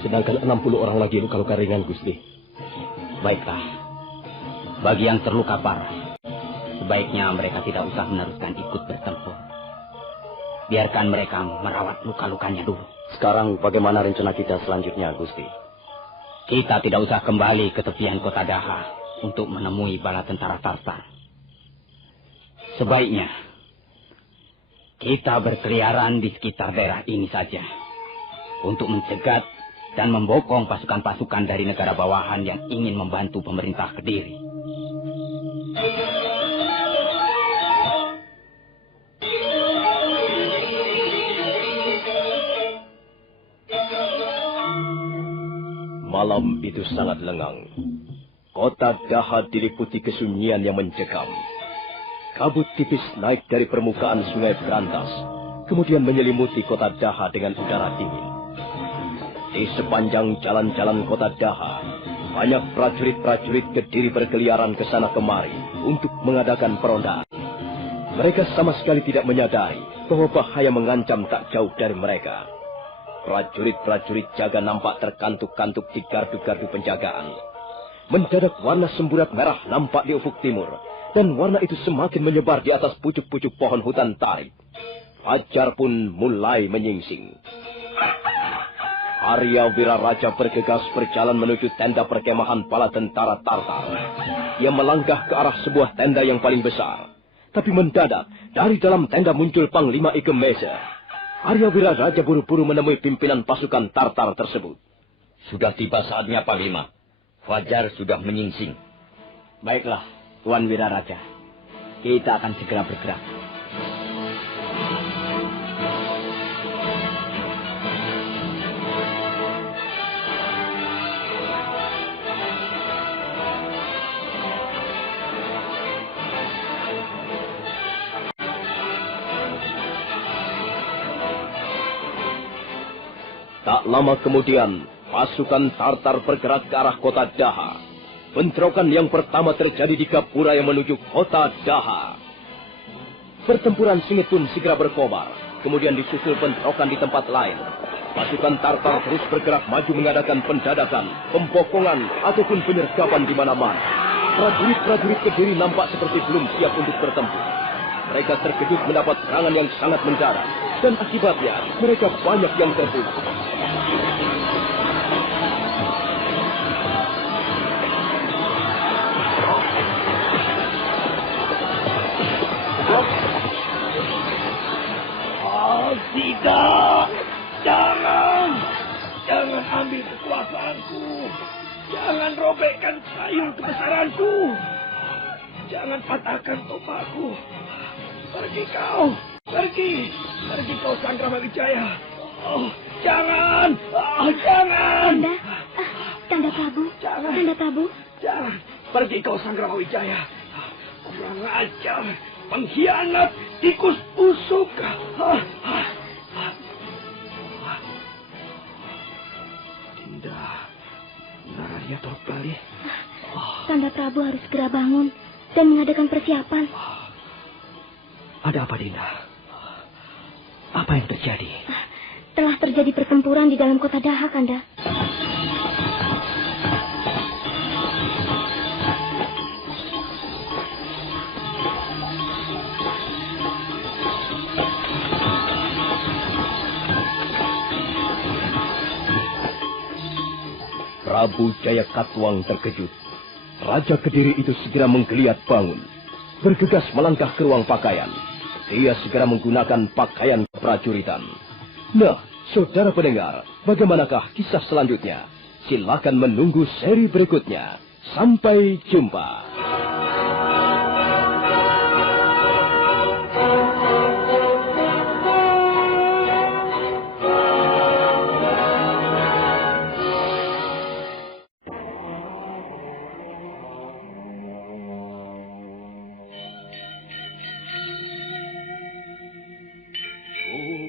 Sedangkan 60 orang lagi luka-luka ringan, Gusti. Baiklah. Bagi yang terluka parah, sebaiknya mereka tidak usah meneruskan ikut bertempur. Biarkan mereka merawat luka-lukanya dulu. Sekarang bagaimana rencana kita selanjutnya, Gusti? Kita tidak usah kembali ke tepian kota Daha untuk menemui bala tentara Tartar. Sebaiknya kita berkeliaran di sekitar daerah ini saja. untuk mencegat dan membokong pasukan-pasukan dari negara bawahan yang ingin membantu pemerintah Kediri. Malam itu sangat lengang. Kota Daha diliputi kesunyian yang mencekam. Kabut tipis naik dari permukaan sungai Berantas, kemudian menyelimuti kota Daha dengan udara dingin. Di sepanjang jalan-jalan kota Daha, banyak prajurit-prajurit Kediri berkeliaran ke sana kemari untuk mengadakan perondaan. Mereka sama sekali tidak menyadari bahwa bahaya mengancam tak jauh dari mereka. Prajurit-prajurit jaga nampak terkantuk-kantuk di gardu-gardu penjagaan. Mendadak warna semburat merah nampak di ufuk timur, dan warna itu semakin menyebar di atas pucuk-pucuk pohon hutan tarik. Fajar pun mulai menyingsing. Arya Wiraraja bergegas berjalan menuju tenda perkemahan bala tentara Tartar. Ia melangkah ke arah sebuah tenda yang paling besar. Tapi mendadak, dari dalam tenda muncul Panglima Ike Mese. Arya Wiraraja buru-buru menemui pimpinan pasukan Tartar tersebut. Sudah tiba saatnya, Panglima. Fajar sudah menyingsing. Baiklah, Tuan Wiraraja. Kita akan segera bergerak. Tak lama kemudian, pasukan Tartar bergerak ke arah kota Daha. Bentrokan yang pertama terjadi di Gapura yang menuju kota Daha. Pertempuran sengit pun segera berkobar, kemudian disusul bentrokan di tempat lain. Pasukan Tartar terus bergerak maju mengadakan pendadakan, pembokongan, ataupun penyergapan di mana-mana. Prajurit-prajurit Kediri nampak seperti belum siap untuk bertempur. Mereka terkejut mendapat serangan yang sangat mendadak, dan akibatnya mereka banyak yang terbunuh. Tidak! Jangan! Jangan ambil kekuasaanku! Jangan robekkan sayung kebesaranku! Jangan patahkan topaku! Pergi kau! Pergi! Pergi kau Sanggrama Wijaya! Oh, jangan! Oh, jangan! Tanda Prabu! Jangan! Tanda Prabu! Jangan! Pergi kau Sanggrama Wijaya! Kurang ajar! Pengkhianat, tikus busuk. Dinda, Nararya turut balik. Tanda Prabu harus segera bangun dan mengadakan persiapan. Ada apa, Dinda? Apa yang terjadi? Telah terjadi pertempuran di dalam kota Daha, Kanda. Prabu Jaya Katwang terkejut. Raja Kediri itu segera menggeliat bangun. Bergegas melangkah ke ruang pakaian. Dia segera menggunakan pakaian prajuritan. Nah, saudara pendengar, bagaimanakah kisah selanjutnya? Silakan menunggu seri berikutnya. Sampai jumpa.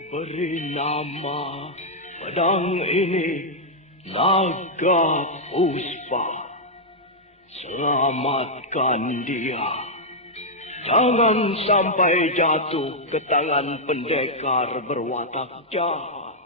Beri nama pedang ini Naga Puspa. Selamatkan dia. Jangan sampai jatuh ke tangan pendekar berwatak jahat.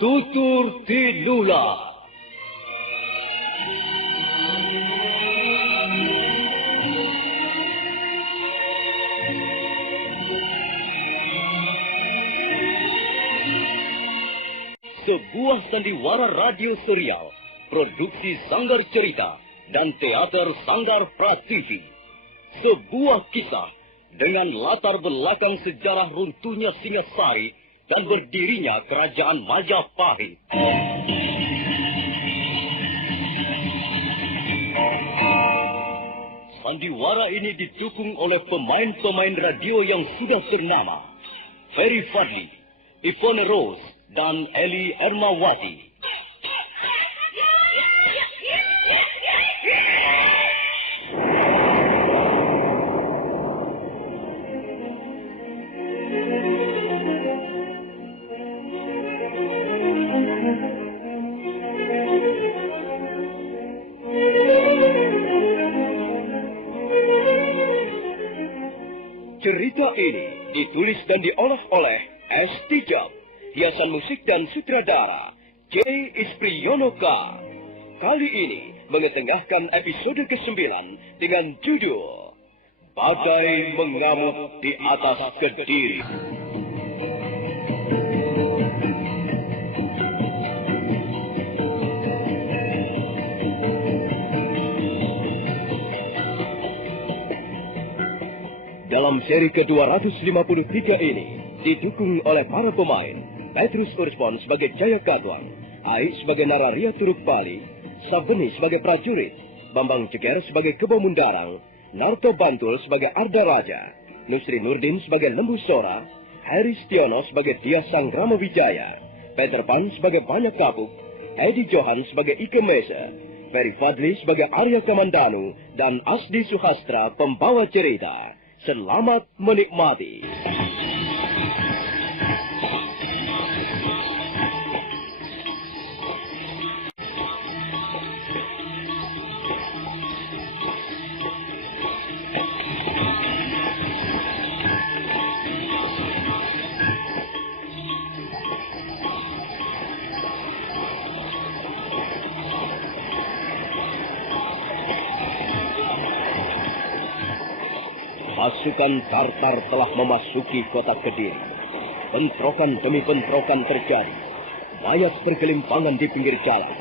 Tutur Tinula. sebuah sandiwara radio serial, produksi Sanggar Cerita dan Teater Sanggar Prativi. Sebuah kisah dengan latar belakang sejarah runtuhnya Singasari dan berdirinya Kerajaan Majapahit. Sandiwara ini didukung oleh pemain-pemain radio yang sudah ternama, Ferry Fadli, Ivone Rose, dan Eli Ermawati. Cerita ini ditulis dan diolah oleh S. Tijab, hiasan musik dan sutradara J. Ispriyonoka. Kali ini mengetengahkan episode ke-9 dengan judul Bagai Mengamuk di Atas Kediri. Dalam seri ke-253 ini, didukung oleh para pemain, Petrus Urspon sebagai Jaya Katwang, Ai sebagai Nararia Turuk Bali, Sabeni sebagai prajurit, Bambang Ceger sebagai Kebo Mundarang, Narto Bantul sebagai Arda Raja, Nusri Nurdin sebagai Lembu Sora, Heri Stiono sebagai Dia Sang Rama Wijaya, Peter Pan sebagai Banyak Kapuk, Edi Johan sebagai Ike Mesa, Ferry Fadli sebagai Arya Kamandanu, dan Asdi Suhastra pembawa cerita. Selamat menikmati. Pasukan Tartar telah memasuki kota Kediri. Bentrokan demi bentrokan terjadi. Mayat bergelimpangan di pinggir jalan.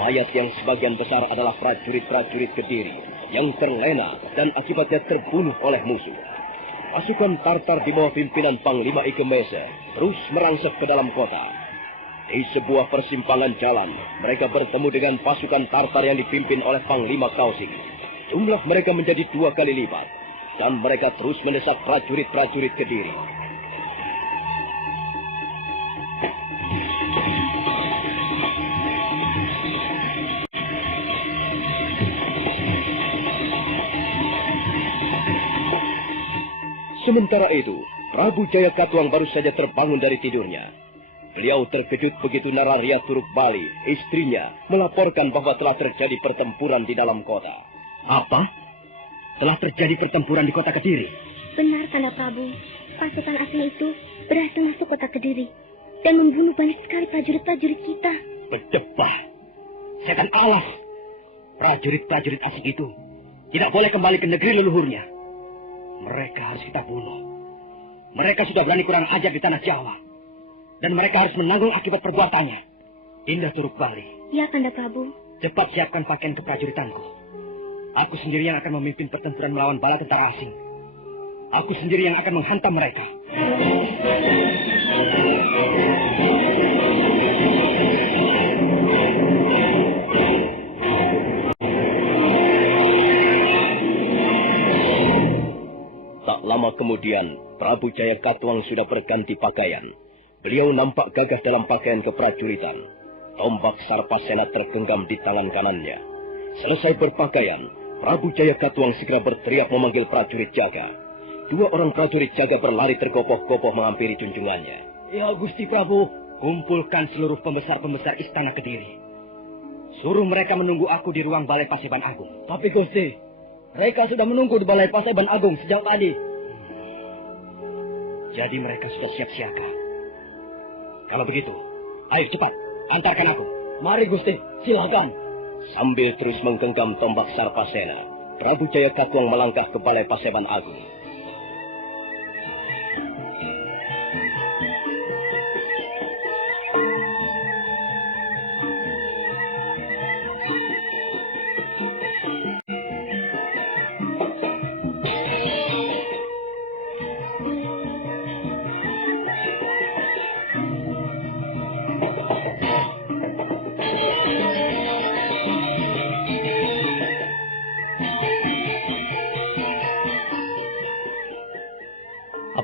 Mayat yang sebagian besar adalah prajurit-prajurit Kediri yang terlena dan akibatnya terbunuh oleh musuh. Pasukan Tartar di bawah pimpinan Panglima Ike Mesa terus merangsek ke dalam kota. Di sebuah persimpangan jalan, mereka bertemu dengan pasukan Tartar yang dipimpin oleh Panglima Kausing. Jumlah mereka menjadi 2 kali lipat. Dan mereka terus mendesak prajurit-prajurit Kediri. Sementara itu, Prabu Jaya Katwang baru saja terbangun dari tidurnya. Beliau terkejut begitu Nararia Turuk Bali, istrinya, melaporkan bahwa telah terjadi pertempuran di dalam kota. Apa? Telah terjadi pertempuran di kota Kediri. Benar, Kanda Prabu. Pasukan asing itu berhasil masuk kota Kediri dan membunuh banyak sekali prajurit-prajurit kita. Berdebah. Setan Allah. Prajurit-prajurit asing itu tidak boleh kembali ke negeri leluhurnya. Mereka harus kita bunuh. Mereka sudah berani kurang ajar di tanah Jawa. Dan mereka harus menanggung akibat perbuatannya. Indah Turuk Bali. Ya, Kanda Prabu. Cepat siapkan pakaian keprajuritanku. Aku sendiri yang akan memimpin pertempuran melawan bala tentara asing. Aku sendiri yang akan menghantam mereka. Tak lama kemudian, Prabu Jaya Katwang sudah berganti pakaian. Beliau nampak gagah dalam pakaian keprajuritan. Tombak Sarpasena tergenggam di tangan kanannya. Selesai berpakaian, Prabu Jaya Katwang segera berteriak memanggil prajurit jaga. 2 orang prajurit jaga berlari tergopoh-gopoh menghampiri junjungannya. Ya Gusti Prabu, kumpulkan seluruh pembesar-pembesar istana Kediri. Suruh mereka menunggu aku di ruang Balai Paseban Agung. Tapi Gusti, mereka sudah menunggu di Balai Paseban Agung sejak tadi. Jadi mereka sudah siap siaga. Kalau begitu, ayo cepat, antarkan aku. Mari Gusti, silakan. Sambil terus menggenggam tombak Sarpasena, Prabu Jaya Katwang melangkah ke Balai Paseban Agung.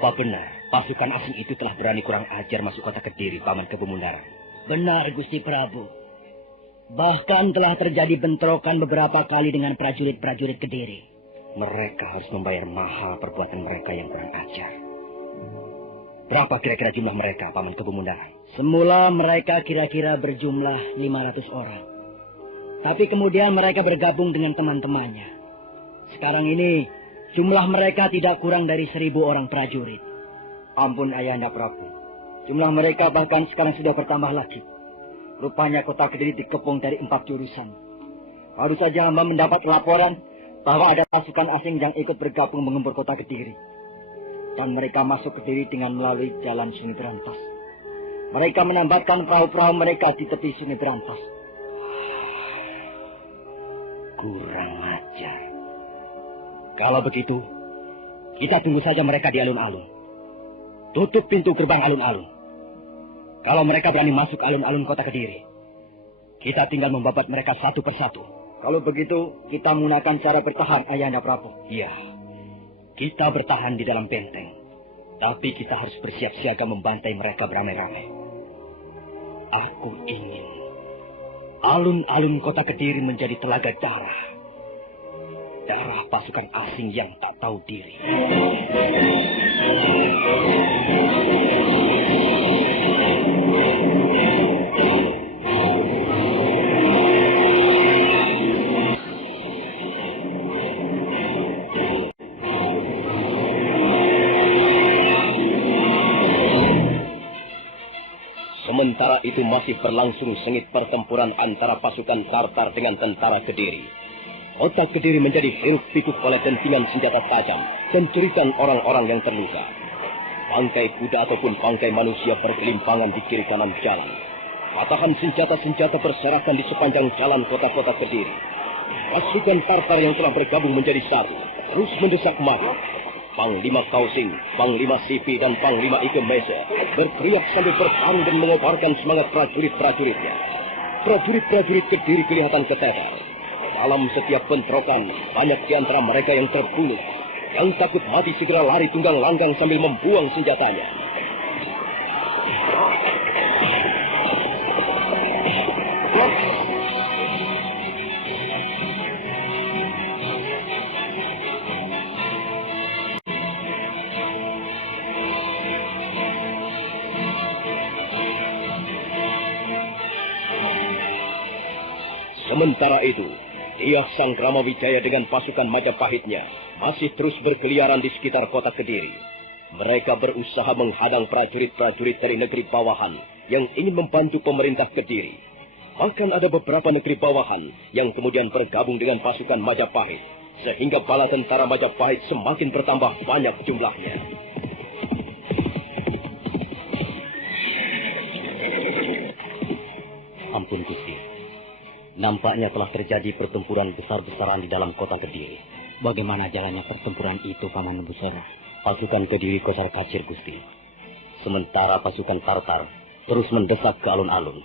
Apa benar pasukan asing itu telah berani kurang ajar masuk kota Kediri, Paman Kebumundaran? Benar, Gusti Prabu. Bahkan telah terjadi bentrokan beberapa kali dengan prajurit-prajurit Kediri. Mereka harus membayar mahal perbuatan mereka yang kurang ajar. Berapa kira-kira jumlah mereka, Paman Kebumundaran? Semula mereka kira-kira berjumlah 500 orang. Tapi kemudian mereka bergabung dengan teman-temannya. Sekarang ini jumlah mereka tidak kurang dari 1.000 orang prajurit. Ampun Ayahanda Prabu. Jumlah mereka bahkan sekarang sudah bertambah lagi. Rupanya kota Kediri dikepung dari 4 jurusan. Baru saja hamba mendapat laporan bahwa ada pasukan asing yang ikut bergabung mengempur kota Kediri. Dan mereka masuk Kediri dengan melalui jalan Sungai Berantas. Mereka menambatkan perahu-perahu mereka di tepi Sungai Berantas. Kurang ajar. Kalau begitu, kita tunggu saja mereka di alun-alun. Tutup pintu gerbang alun-alun. Kalau mereka berani masuk alun-alun kota Kediri, kita tinggal membabat mereka satu persatu. Kalau begitu, kita menggunakan cara bertahan, Ayahanda Prabu. Iya, kita bertahan di dalam benteng. Tapi kita harus bersiap siaga membantai mereka beramai-ramai. Aku ingin alun-alun kota Kediri menjadi telaga darah. Darah pasukan asing yang tak tahu diri. Sementara itu masih berlangsung sengit pertempuran antara pasukan Tartar dengan tentara Kediri. Kota Kediri menjadi hiruk-pikuk oleh dentingan senjata tajam dan jeritan orang-orang yang terluka. Bangkai kuda ataupun bangkai manusia bergelimpangan di kiri kanan jalan. Patahan senjata-senjata berserakan di sepanjang jalan kota-kota Kediri. Pasukan Tartar yang telah bergabung menjadi satu terus mendesak maju. Panglima Kausing, Panglima Sipi, dan Panglima Ike Mese berteriak sambil bertarung dan mengobarkan semangat prajurit-prajuritnya. Prajurit-prajurit Kediri kelihatan keteter. Dalam setiap bentrokan, banyak di antara mereka yang terbunuh. Yang takut mati segera lari tunggang langgang sambil membuang senjatanya. Sementara itu, Diah Sang Ramawijaya dengan pasukan Majapahitnya masih terus berkeliaran di sekitar kota Kediri. Mereka berusaha menghadang prajurit-prajurit dari negeri bawahan yang ingin membantu pemerintah Kediri. Bahkan ada beberapa negeri bawahan yang kemudian bergabung dengan pasukan Majapahit, sehingga bala tentara Majapahit semakin bertambah banyak jumlahnya. Ampun Gusti. Nampaknya telah terjadi pertempuran besar-besaran di dalam kota Kediri. Bagaimana jalannya pertempuran itu, Paman Nembusara? Pasukan Kediri kosar kacir, Gusti. Sementara pasukan Tartar terus mendesak ke alun-alun.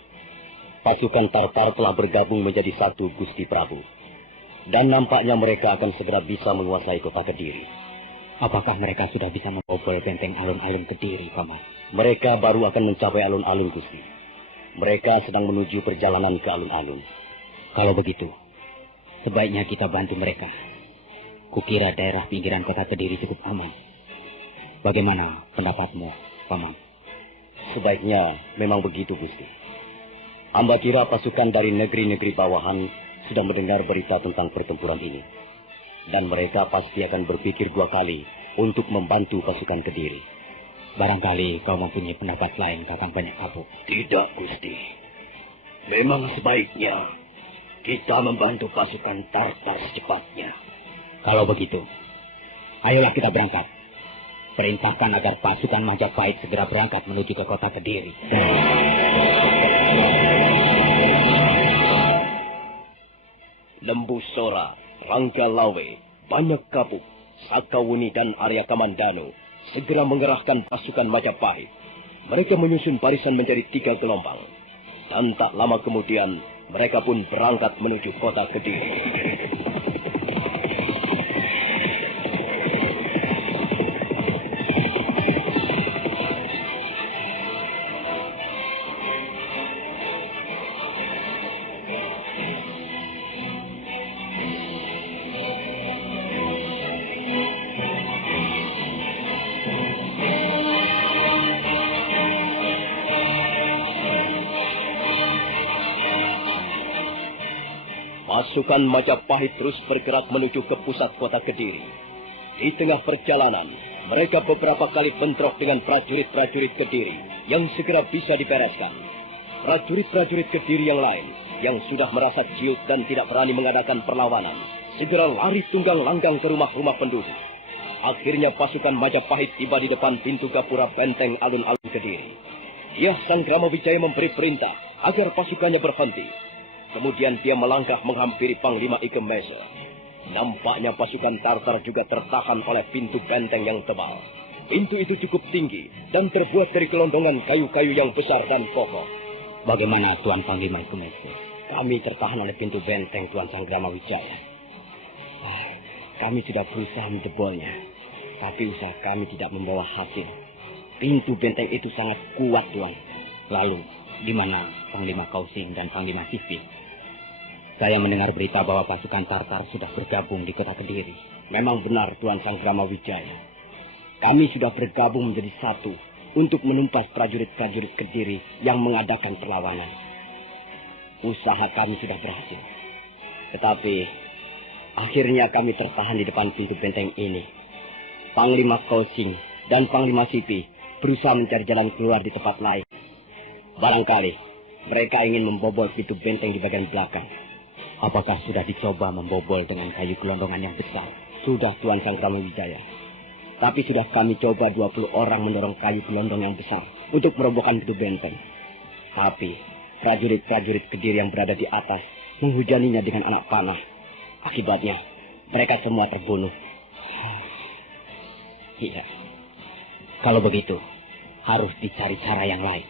Pasukan Tartar telah bergabung menjadi satu, Gusti Prabu. Dan nampaknya mereka akan segera bisa menguasai kota Kediri. Apakah mereka sudah bisa membobol benteng alun-alun Kediri, Paman? Mereka baru akan mencapai alun-alun, Gusti. Mereka sedang menuju perjalanan ke alun-alun. Kalau begitu, sebaiknya kita bantu mereka. Kukira daerah pinggiran kota Kediri cukup aman. Bagaimana pendapatmu, Paman? Sebaiknya memang begitu, Gusti. Hamba kira pasukan dari negeri-negeri bawahan sudah mendengar berita tentang pertempuran ini. Dan mereka pasti akan berpikir 2 kali untuk membantu pasukan Kediri. Barangkali kau mempunyai pendapat lain, Kakang Banyak Abu. Tidak, Gusti. Memang sebaiknya kita membantu pasukan Tartar secepatnya. Kalau begitu, ayolah kita berangkat. Perintahkan agar pasukan Majapahit segera berangkat menuju ke kota Kediri. Lembu Sora, Rangga Lawe, Banyak Kapuk, Sakawuni, dan Arya Kamandanu segera mengerahkan pasukan Majapahit. Mereka menyusun barisan menjadi 3 gelombang. Dan tak lama kemudian, mereka pun berangkat menuju kota Kediri. Pasukan Majapahit terus bergerak menuju ke pusat kota Kediri. Di tengah perjalanan, mereka beberapa kali bentrok dengan prajurit-prajurit Kediri yang segera bisa dibereskan. Prajurit-prajurit Kediri yang lain yang sudah merasa ciut dan tidak berani mengadakan perlawanan, segera lari tunggang langgang ke rumah-rumah penduduk. Akhirnya pasukan Majapahit tiba di depan pintu gapura benteng alun-alun Kediri. Dyah Sanggrama Wijaya memberi perintah agar pasukannya berhenti. Kemudian dia melangkah menghampiri Panglima Ike Mese. Nampaknya pasukan Tartar juga tertahan oleh pintu benteng yang tebal. Pintu itu cukup tinggi dan terbuat dari gelondongan kayu-kayu yang besar dan kokoh. Bagaimana Tuan Panglima Ike Mese? Kami tertahan oleh pintu benteng Tuan Sanggrama Wijaya. Kami sudah berusaha menjebolnya, tapi usaha kami tidak membawa hasil. Pintu benteng itu sangat kuat, Tuan. Lalu, di mana Panglima Kausing dan Panglima Sipi? Saya mendengar berita bahwa pasukan Tartar sudah bergabung di kota Kediri. Memang benar, Tuan Sanggrama Wijaya. Kami sudah bergabung menjadi satu untuk menumpas prajurit-prajurit Kediri yang mengadakan perlawanan. Usaha kami sudah berhasil. Tetapi, akhirnya kami tertahan di depan pintu benteng ini. Panglima Kausing dan Panglima Sipi berusaha mencari jalan keluar di tempat lain. Barangkali mereka ingin membobol pintu benteng di bagian belakang. Apakah sudah dicoba membobol dengan kayu gelondongan yang besar? Sudah, Tuan Sanggrama Wijaya. Tapi sudah kami coba 20 orang mendorong kayu gelondong yang besar untuk merobohkan pintu benteng. Tapi prajurit-prajurit Kediri yang berada di atas menghujaninya dengan anak panah. Akibatnya mereka semua terbunuh. Iya. Kalau begitu, harus dicari cara yang lain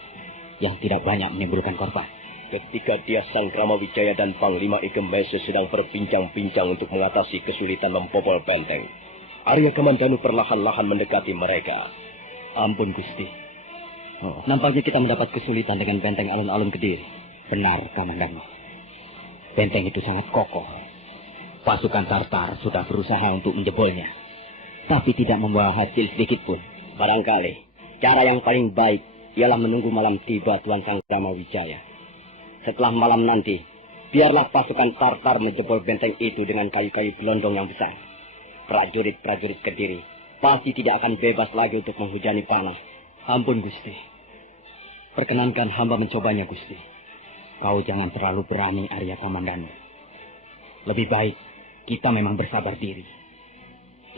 yang tidak banyak menimbulkan korban. Ketika Dyah Sanggrama Wijaya dan Panglima Ike Mese sedang berbincang-bincang untuk mengatasi kesulitan membobol benteng, Arya Kamandanu perlahan-lahan mendekati mereka. Ampun, Gusti. Nampaknya kita mendapat kesulitan dengan benteng alun-alun Kediri. Benar, Kamandanu. Benteng itu sangat kokoh. Pasukan Tartar sudah berusaha untuk menjebolnya, tapi tidak membawa hasil sedikit pun. Barangkali cara yang paling baik ialah menunggu malam tiba, Tuan Sanggrama Wijaya. Setelah malam nanti, biarlah pasukan Tartar menjebol benteng itu dengan kayu-kayu gelondong yang besar. Prajurit-prajurit Kediri pasti tidak akan bebas lagi untuk menghujani panah. Ampun, Gusti. Perkenankan hamba mencobanya, Gusti. Kau jangan terlalu berani, Arya Kamandanu. Lebih baik kita memang bersabar diri.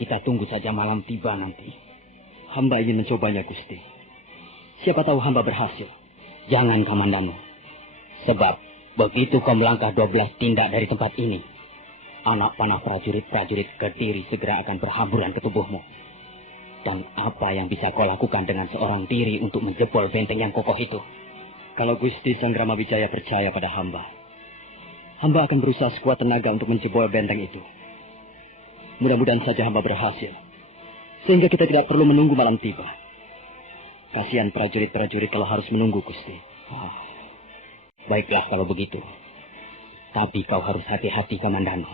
Kita tunggu saja malam tiba nanti. Hamba ingin mencobanya, Gusti. Siapa tahu hamba berhasil. Jangan, Kamandanu. Sebab begitu kau melangkah 12 tindak dari tempat ini, anak panah prajurit-prajurit Kediri segera akan berhamburan ke tubuhmu. Dan apa yang bisa kau lakukan dengan seorang diri untuk menjebol benteng yang kokoh itu? Kalau Gusti Sanggrama Wijaya percaya pada hamba, hamba akan berusaha sekuat tenaga untuk menjebol benteng itu. Mudah-mudahan saja hamba berhasil, sehingga kita tidak perlu menunggu malam tiba. Kasihan prajurit-prajurit kalau harus menunggu, Gusti. Baiklah kalau begitu. Tapi kau harus hati-hati, Kamandanu.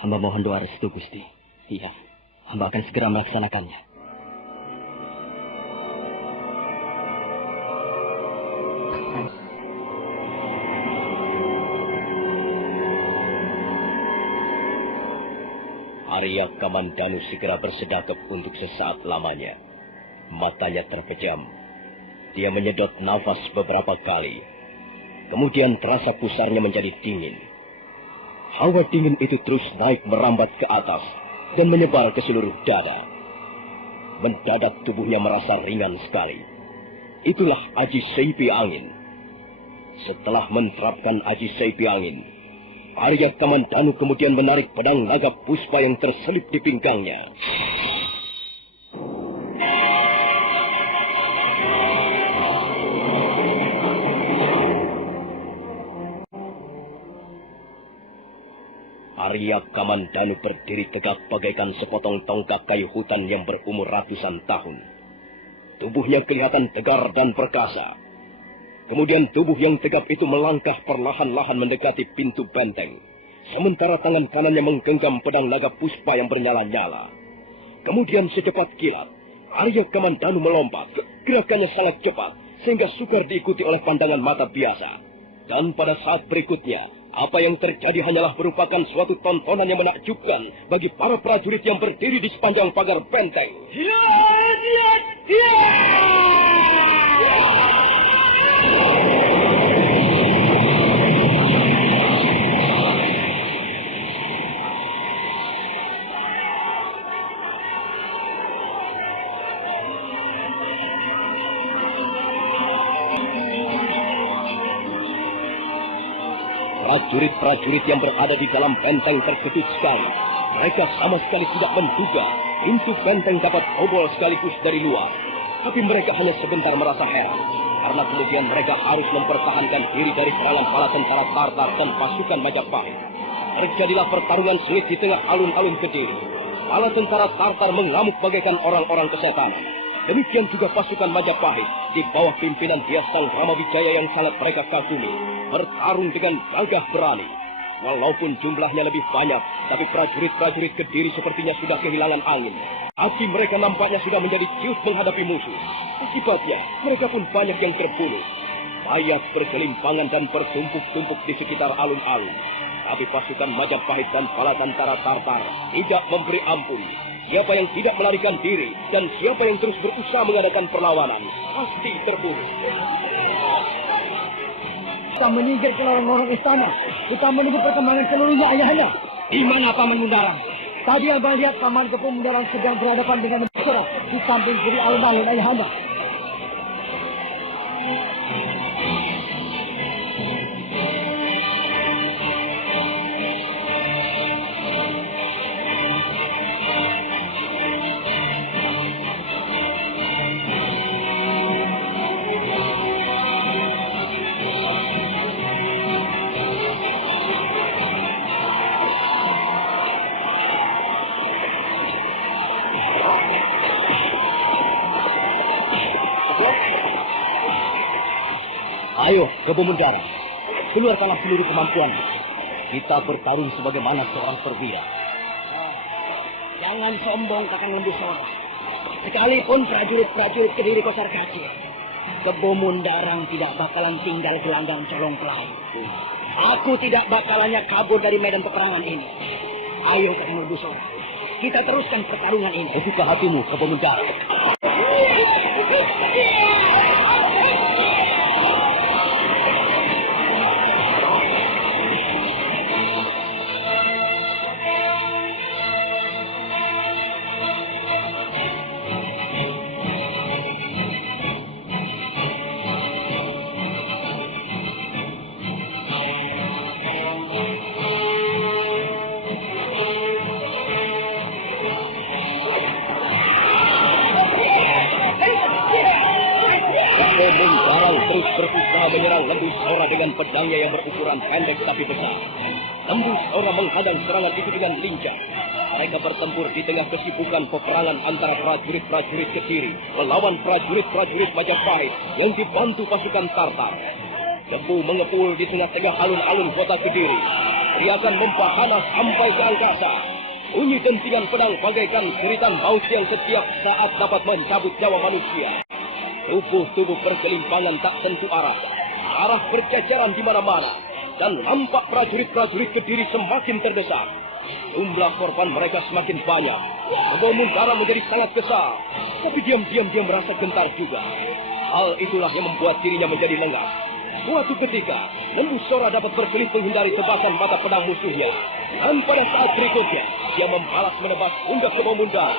Hamba mohon doa restu, Gusti. Iya, hamba akan segera melaksanakannya. Arya Kamandanu segera bersedekap untuk sesaat lamanya. Matanya terpejam. Dia menyedot nafas beberapa kali. Kemudian terasa pusarnya menjadi dingin. Hawa dingin itu terus naik merambat ke atas dan menyebar ke seluruh dada. Mendadak tubuhnya merasa ringan sekali. Itulah Aji Seipi Angin. Setelah menerapkan Aji Seipi Angin, Arya Kamandanu kemudian menarik pedang naga puspa yang terselip di pinggangnya. Arya Kamandanu berdiri tegak bagaikan sepotong tongkat kayu hutan yang berumur ratusan tahun. Tubuhnya kelihatan tegar dan perkasa. Kemudian tubuh yang tegap itu melangkah perlahan-lahan mendekati pintu benteng. Sementara tangan kanannya menggenggam pedang naga puspa yang bernyala-nyala. Kemudian secepat kilat, Arya Kamandanu melompat. Gerakannya sangat cepat, sehingga sukar diikuti oleh pandangan mata biasa. Dan pada saat berikutnya, Apa yang terjadi hanyalah merupakan suatu tontonan yang menakjubkan bagi para prajurit yang berdiri di sepanjang pagar benteng. Prajurit-prajurit yang berada di dalam benteng terkejut sekali. Mereka sama sekali tidak menduga pintu benteng dapat bobol sekaligus dari luar. Tapi mereka hanya sebentar merasa heran, karena kemudian mereka harus mempertahankan diri dari serangan bala tentara Tartar dan pasukan Majapahit. Terjadilah pertarungan sengit di tengah alun-alun Kediri. Bala tentara Tartar mengamuk bagaikan orang-orang kesetanan. Demikian juga pasukan Majapahit di bawah pimpinan Dyah Sang Ramawijaya yang sangat mereka kagumi, bertarung dengan gagah berani. Walaupun jumlahnya lebih banyak, tapi prajurit-prajurit Kediri sepertinya sudah kehilangan angin. Hati mereka nampaknya sudah menjadi ciut menghadapi musuh. Akibatnya, mereka pun banyak yang terbunuh. Mayat bergelimpangan dan bertumpuk-tumpuk di sekitar alun-alun. Tapi pasukan Majapahit dan bala tentara Tartar tidak memberi ampun. Siapa yang tidak melarikan diri dan siapa yang terus berusaha mengadakan perlawanan, pasti terbunuh. Kita menyingkir ke lorong-lorong istana. Kita menunggu perkembangan seluruhnya, ayahanda. Di mana Paman Mundarang? Tadi Abang lihat Paman Kepu Mundarang sedang berhadapan dengan Sora di samping kiri alun-alun, ayahanda. Ayo, Kepu Mundarang, keluarkanlah seluruh kemampuan. Kita bertarung sebagaimana seorang perwira. Jangan sombong, Kakang Lembu Sora. Sekalipun prajurit-prajurit Kediri kocar kacir, Kepu Mundarang tidak bakalan tinggal gelanggang colong pelai. Aku tidak bakalannya kabur dari medan peperangan ini. Ayo, Kakang Lembu Sora, kita teruskan pertarungan ini. Buka hatimu, Kepu Mundarang. Terus berusaha menyerang Lembu Sora dengan pedangnya yang berukuran pendek tapi besar. Lembu Sora menghadang serangan itu dengan lincah. Mereka bertempur di tengah kesibukan peperangan antara prajurit-prajurit Kediri melawan prajurit-prajurit Majapahit yang dibantu pasukan Tartar. Debu mengepul di tengah-tengah alun-alun kota Kediri. Teriakan mempahana sampai ke angkasa. Bunyi dentingan pedang bagaikan jeritan maut yang setiap saat dapat mencabut nyawa manusia. Tubuh-tubuh bergelimpangan tak tentu arah. Arah berceceran di mana-mana. Dan nampak prajurit-prajurit Kediri semakin terdesak. Jumlah korban mereka semakin banyak. Kepu Mundarang menjadi sangat kesal. Tapi diam-diam dia merasa gentar juga. Hal itulah yang membuat dirinya menjadi lengah. Suatu ketika, Lembu Sora dapat berkelit menghindari tebasan mata pedang musuhnya. Dan pada saat berikutnya, dia membalas menebas pundak Kepu Mundarang.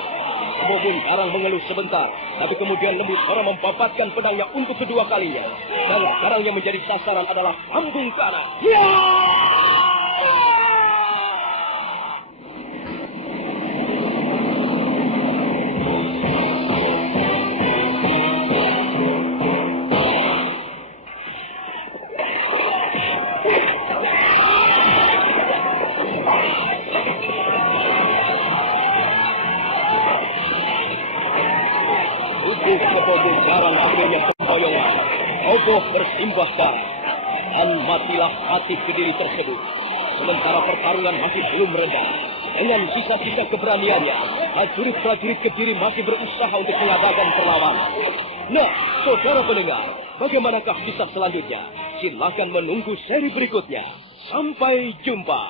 Kepu Mundarang mengeluh sebentar, tapi kemudian Lembu Sora mempapatkan pedangnya untuk kedua kalinya. Dan sekarang yang menjadi sasaran adalah lambung kanan. Ya! Kepu Mundarang akhirnya sempoyongan, roboh bersimbah darah, dan matilah hati Kediri tersebut. Sementara pertarungan masih belum reda, dengan sisa-sisa keberaniannya, prajurit-prajurit Kediri masih berusaha untuk mengadakan perlawanan. Nah, saudara pendengar, bagaimanakah kisah selanjutnya? Silakan menunggu seri berikutnya. Sampai jumpa.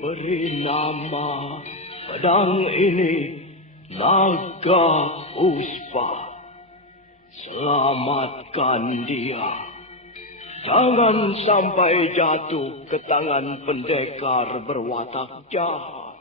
Beri nama pedang ini Naga Puspa. Selamatkan dia. Jangan sampai jatuh ke tangan pendekar berwatak jahat.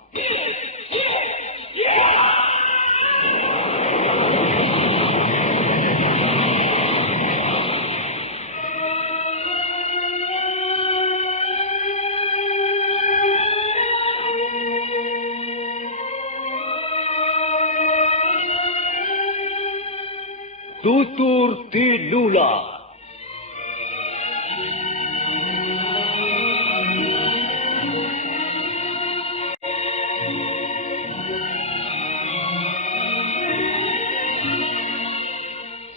Tutur Tinular.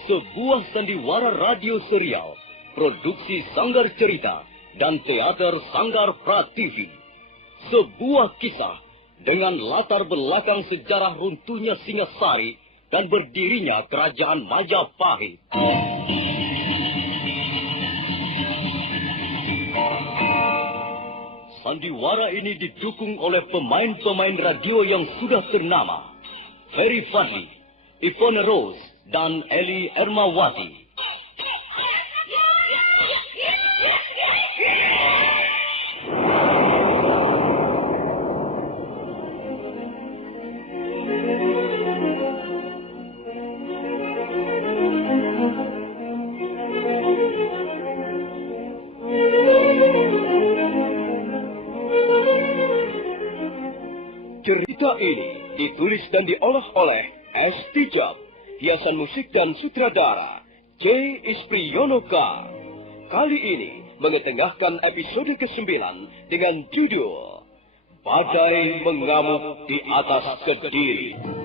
Sebuah sandiwara radio serial, produksi Sanggar Cerita dan Teater Sanggar Prativi. Sebuah kisah dengan latar belakang sejarah runtuhnya Singasari dan berdirinya Kerajaan Majapahit. Sandiwara ini didukung oleh pemain-pemain radio yang sudah ternama. Ferry Fadli, Ivone Rose, dan Eli Ermawati. Cerita ini ditulis dan diolah oleh S. Tijab, hiasan musik dan sutradara C. Ispriyonoka. Kali ini mengetengahkan episode ke-9 dengan judul Badai Mengamuk di Atas Kediri.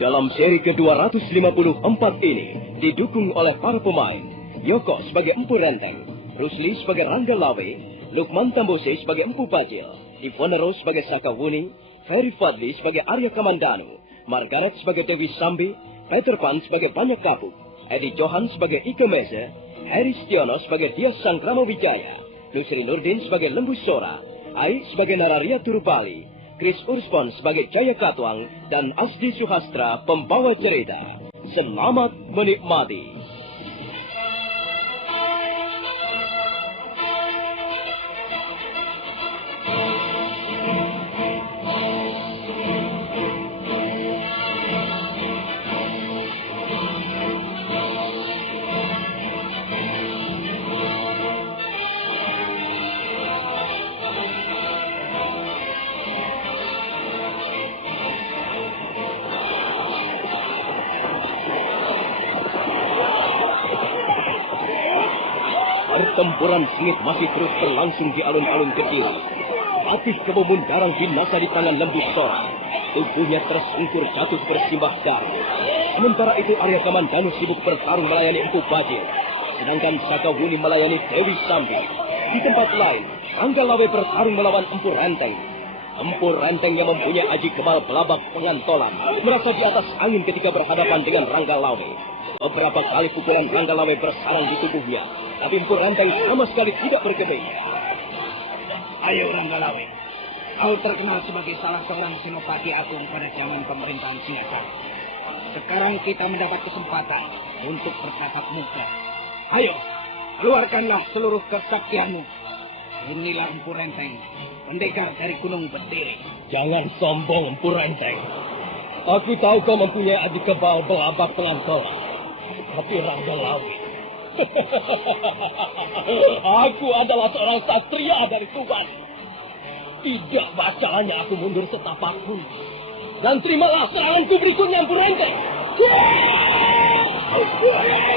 Dalam seri ke-254 ini didukung oleh para pemain Yoko sebagai Empu Renteng, Rusli sebagai Rangga Lawe, Lukman Tambose sebagai Empu Bajil, Ivone Rose sebagai Sakawuni, Ferry Fadli sebagai Arya Kamandanu, Margaret sebagai Dewi Sambi, Peter Pan sebagai Banyak Kapuk, Edi Johan sebagai Ike Meze, Heri Stiono sebagai Dias Sangkrama Wijaya, Nusri Nurdin sebagai Lembu Sora, Ai sebagai Nararia Turubali, Chris Urspon sebagai Jaya Katwang, dan Asdi Suhastra pembawa cerita. Selamat menikmati. Pertempuran sengit masih terus berlangsung di alun-alun Kediri. Patih Kebumundarang binasa di tangan Lembu Sora. Tubuhnya tersungkur jatuh bersimbah darah. Sementara itu Arya Kamandanu sibuk bertarung melayani Empu Bajil, sedangkan Sakawuni melayani Dewi Sambi. Di tempat lain, Rangga Lawe bertarung melawan Empu Renteng. Empu Renteng yang mempunyai aji kebal belabak pengantolan merasa di atas angin ketika berhadapan dengan Rangga Lawe. Beberapa kali pukulan Rangga Lawe bersarang di tubuhnya, tapi Empu Renteng sama sekali tidak bergeming. Ayo Rangga Lawe, kau terkenal sebagai salah seorang senopati agung pada zaman pemerintahan Singasari. Sekarang kita mendapat kesempatan untuk bertatap muka. Ayo, keluarkanlah seluruh kesaktianmu. Inilah Empu Renteng, pendekar dari Gunung Berdiri. Jangan sombong, Empu Renteng. Aku tahu kau mempunyai aji kebal belabak pengantolan. Tapi Rangga Lawe, aku adalah seorang satria dari Tuban. Tidak bakalannya aku mundur setapapun. Dan terimalah seranganku berikutnya, Empu Renteng. Empu Renteng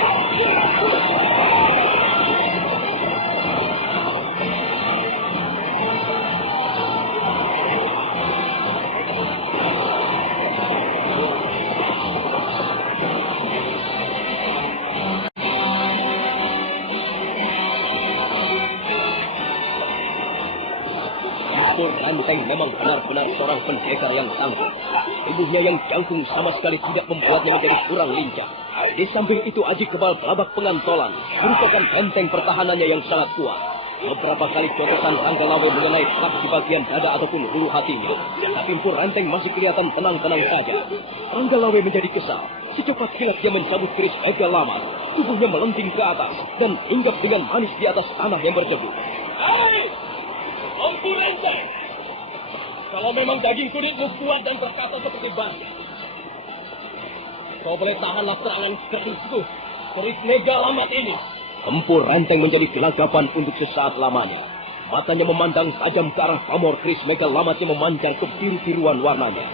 memang benar-benar seorang pendekar yang tangguh. Tubuhnya yang jangkung sama sekali tidak membuatnya menjadi kurang lincah. Di samping itu Aji Kebal Babak Pengantolan merupakan benteng pertahanannya yang sangat kuat. Beberapa kali cotosan Rangga Lawe mengenai plak di bagian dada ataupun hulu hatinya. Tapi Empu Renteng masih kelihatan tenang-tenang saja. Rangga Lawe menjadi kesal. Secepat kilat dia mencabut keris Mega Lamat. Tubuhnya melenting ke atas dan hinggap dengan manis di atas tanah yang berdebu. Hai! Empu Renteng! Kalau memang daging kulitmu kuat dan perkasa seperti batu, kau boleh tahanlah serangan kerisku, keris Mega Lamat ini. Empu Renteng menjadi gelagapan untuk sesaat lamanya. Matanya memandang tajam ke arah pamor keris Mega Lamat yang memancar kebiru-biruan warnanya.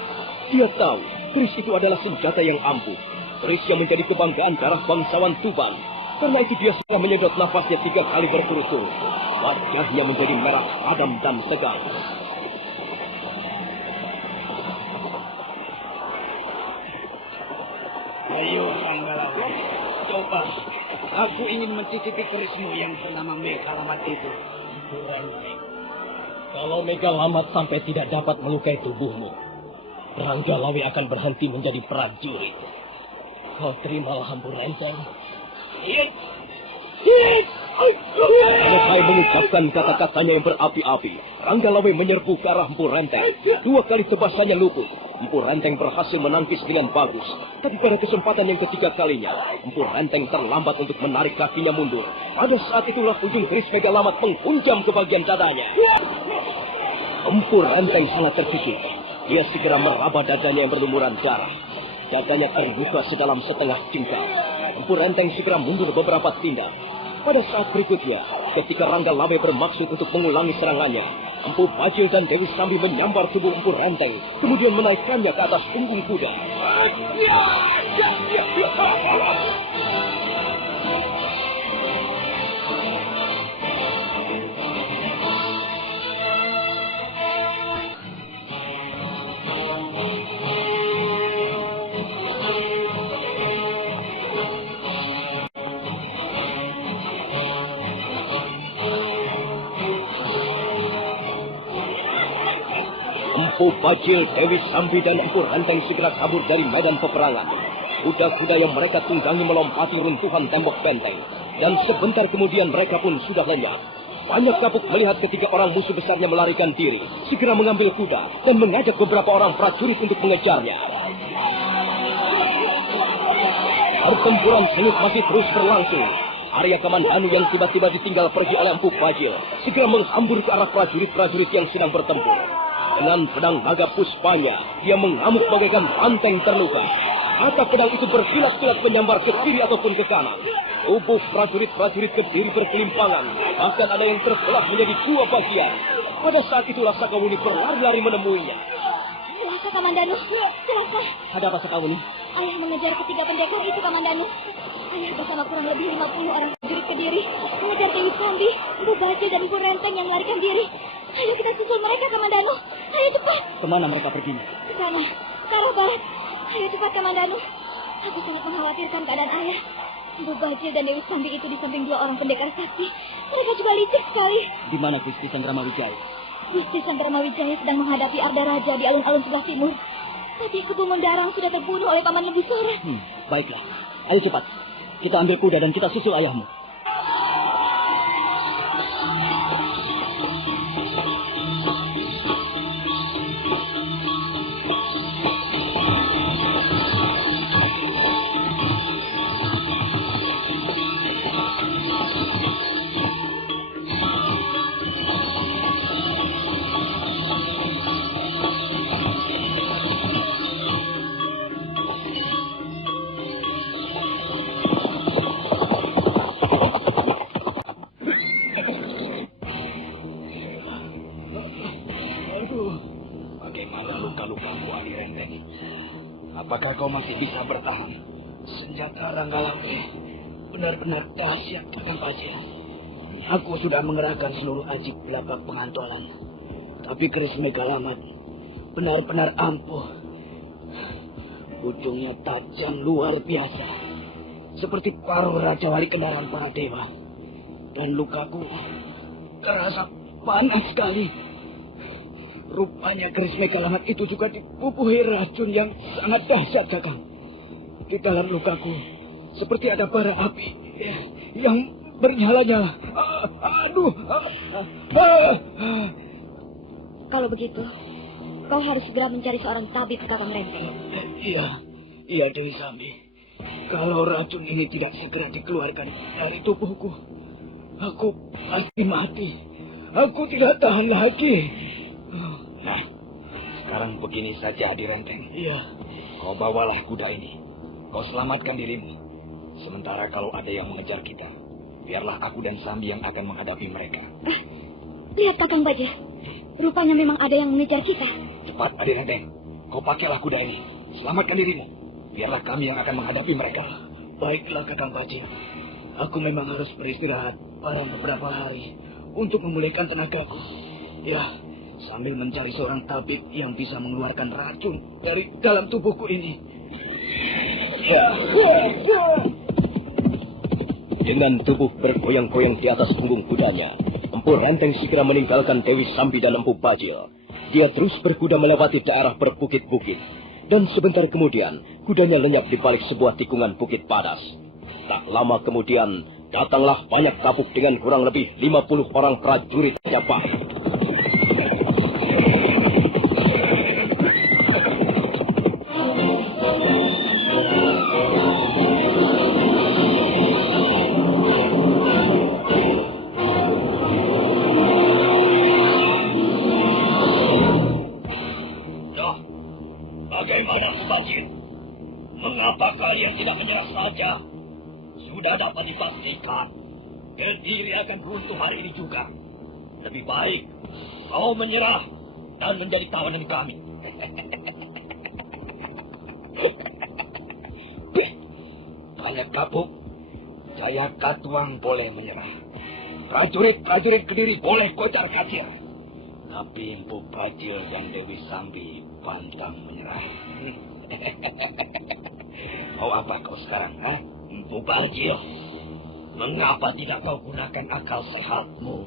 Dia tahu keris itu adalah senjata yang ampuh, keris yang menjadi kebanggaan darah bangsawan Tuban. Karena itu dia sudah menyedot nafasnya 3 kali berturut-turut. Wajahnya menjadi merah padam dan tegang. Ayo, Ranggalawe, coba. Aku ingin mencicipi kerismu yang bernama Mega Lamat itu. Kalau Mega Lamat sampai tidak dapat melukai tubuhmu, Ranggalawe akan berhenti menjadi prajurit. Kau terimalah, Empu Renteng. Selesai mengucapkan kata-katanya yang berapi-api, Ranggalawe menyerbu ke arah Empu Renteng. 2 kali tebasannya luput. Empu Renteng berhasil menangkis dengan bagus. Tapi pada kesempatan yang ketiga kalinya, Empu Renteng terlambat untuk menarik kakinya mundur. Pada saat itulah ujung keris Mega Lamat menghunjam ke bagian dadanya. Empu Renteng sangat terkejut. Dia segera meraba dadanya yang berlumuran darah. Dadanya terbuka sedalam setengah jengkal. Empu Renteng segera mundur beberapa tindak. Pada saat berikutnya, ketika Ranggalawe bermaksud untuk mengulangi serangannya, Empu Bajil dan Dewi Sambi menyambar tubuh Empu Renteng, kemudian menaikkannya ke atas punggung kuda. Empu Bajil, Dewi Sambi, dan Empu Renteng segera kabur dari medan peperangan. Kuda-kuda yang mereka tunggangi melompati runtuhan tembok benteng. Dan sebentar kemudian mereka pun sudah lenyap. Banyak Kapuk melihat ketiga orang musuh besarnya melarikan diri, segera mengambil kuda dan mengajak beberapa orang prajurit untuk mengejarnya. Pertempuran sengit masih terus berlangsung. Arya Kamandanu yang tiba-tiba ditinggal pergi oleh Empu Bajil segera menghambur ke arah prajurit-prajurit yang sedang bertempur. Dengan pedang naga puspanya, dia mengamuk bagaikan banteng terluka. Maka pedang itu berkilat-kilat menyambar ke kiri ataupun ke kanan. Tubuh prajurit-prajurit Kediri berkelimpangan, bahkan ada yang terbelah menjadi 2 bagian. Pada saat itulah Sakawuni berlari-lari menemuinya. Celaka, Kamandanu. Celaka. Ada apa, Sakawuni? Ayah mengejar ketiga pendekar itu, Kamandanu. Ayah bersama kurang lebih 50 orang prajurit Kediri mengejar Dewi Sambi, Empu Bajil, dan Empu Renteng yang melarikan diri. Ayo kita susul mereka, Kamandanu. Ayo cepat. Kemana mereka pergi? Ke sana, ke arah barat. Ayo cepat, Kamandanu. Aku sangat mengkhawatirkan keadaan ayah. Empu Bajil dan Dewi Sambi itu di samping 2 orang pendekar sakti. Mereka juga licik sekali. Di mana Gusti Sanggrama Wijaya? Gusti Sanggrama Wijaya sedang menghadapi Arda Raja di alun-alun sebelah timur. Tapi Kebumendarang sudah terbunuh oleh Paman Lebusora. Baiklah. Ayo cepat. Kita ambil kuda dan kita susul ayahmu. Bagaimana luka-lukamu, Adi Renteng? Apakah kau masih bisa bertahan? Senjata Ranggalawe benar-benar dahsyat, Kakang Bajil. Aku sudah mengerahkan seluruh ajib belapak pengantolan. Tapi keris Megalamat benar-benar ampuh. Ujungnya tajam luar biasa. Seperti paruh Raja Wali Kendaraan para dewa. Dan lukaku terasa panas sekali. Rupanya keris Megalamat itu juga dipupuhi racun yang sangat dahsyat, Kakang. Di dalam lukaku seperti ada bara api yang bernyala-nyala. Aduh. Kalau begitu, kau harus segera mencari seorang tabib, Kakang Renteng. Iya Dewi Sambi. Kalau racun ini tidak segera dikeluarkan dari tubuhku, aku pasti mati. Aku tidak tahan lagi. Nah, sekarang begini saja, Adi Renteng. Iya. Kau bawalah kuda ini. Kau selamatkan dirimu. Sementara kalau ada yang mengejar kita, biarlah aku dan Sambi yang akan menghadapi mereka. Lihat, Kakang Bajil. Rupanya memang ada yang mengejar kita. Cepat, Adi Renteng. Kau pakailah kuda ini. Selamatkan dirimu. Biarlah kami yang akan menghadapi mereka. Baiklah, Kakang Bajil. Aku memang harus beristirahat pada beberapa hari untuk memulihkan tenagaku. Ya, sambil mencari seorang tabib yang bisa mengeluarkan racun dari dalam tubuhku ini. Dengan tubuh bergoyang-goyang di atas punggung kudanya, Empu Renteng segera meninggalkan Dewi Sambi dan Empu Bajil. Dia terus berkuda melewati daerah berbukit-bukit. Dan sebentar kemudian, kudanya lenyap di balik sebuah tikungan bukit padas. Tak lama kemudian, datanglah banyak tabuk dengan kurang lebih 50 orang prajurit Majapahit. Bagaimana, Bajil? Mengapa kalian tidak menyerah saja? Sudah dapat dipastikan, Kediri akan runtuh hari ini juga. Lebih baik kau menyerah dan menjadi tawanan kami. Banyak kapuk, Jaya Katuang boleh menyerah. Prajurit-prajurit Kediri boleh kocar kacir. Tapi Empu Bajil dan Dewi Sambi pantang menyerah. Mau apa kau sekarang, ha? Empu Bajil, mengapa tidak kau gunakan akal sehatmu?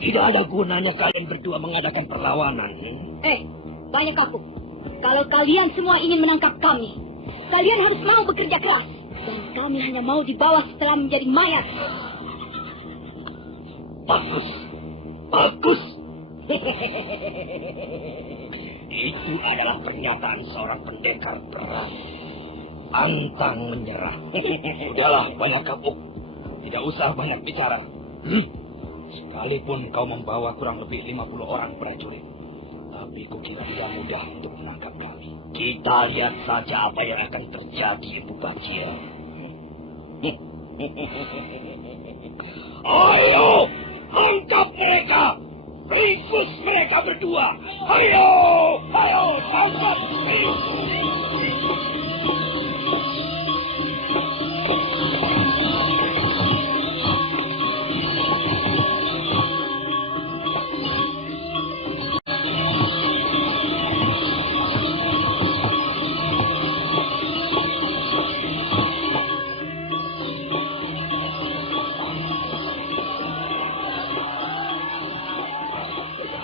Tidak ada gunanya kalian berdua mengadakan perlawanan. Banyak kapuk. Kalau kalian semua ingin menangkap kami, kalian harus mau bekerja keras. Dan kami hanya mau dibawa setelah menjadi mayat. Bagus. Bagus. Itu adalah pernyataan seorang pendekar berani. Pantang menyerah. Sudahlah, banyak kapuk. Tidak usah banyak bicara. Sekalipun kau membawa kurang lebih 50 orang prajurit, tapi kukira tidak mudah untuk menangkap kami. Kita lihat saja apa yang akan terjadi, Empu Bajil. Ayo, angkat mereka. Ringkus mereka berdua. Ayo, tangkap.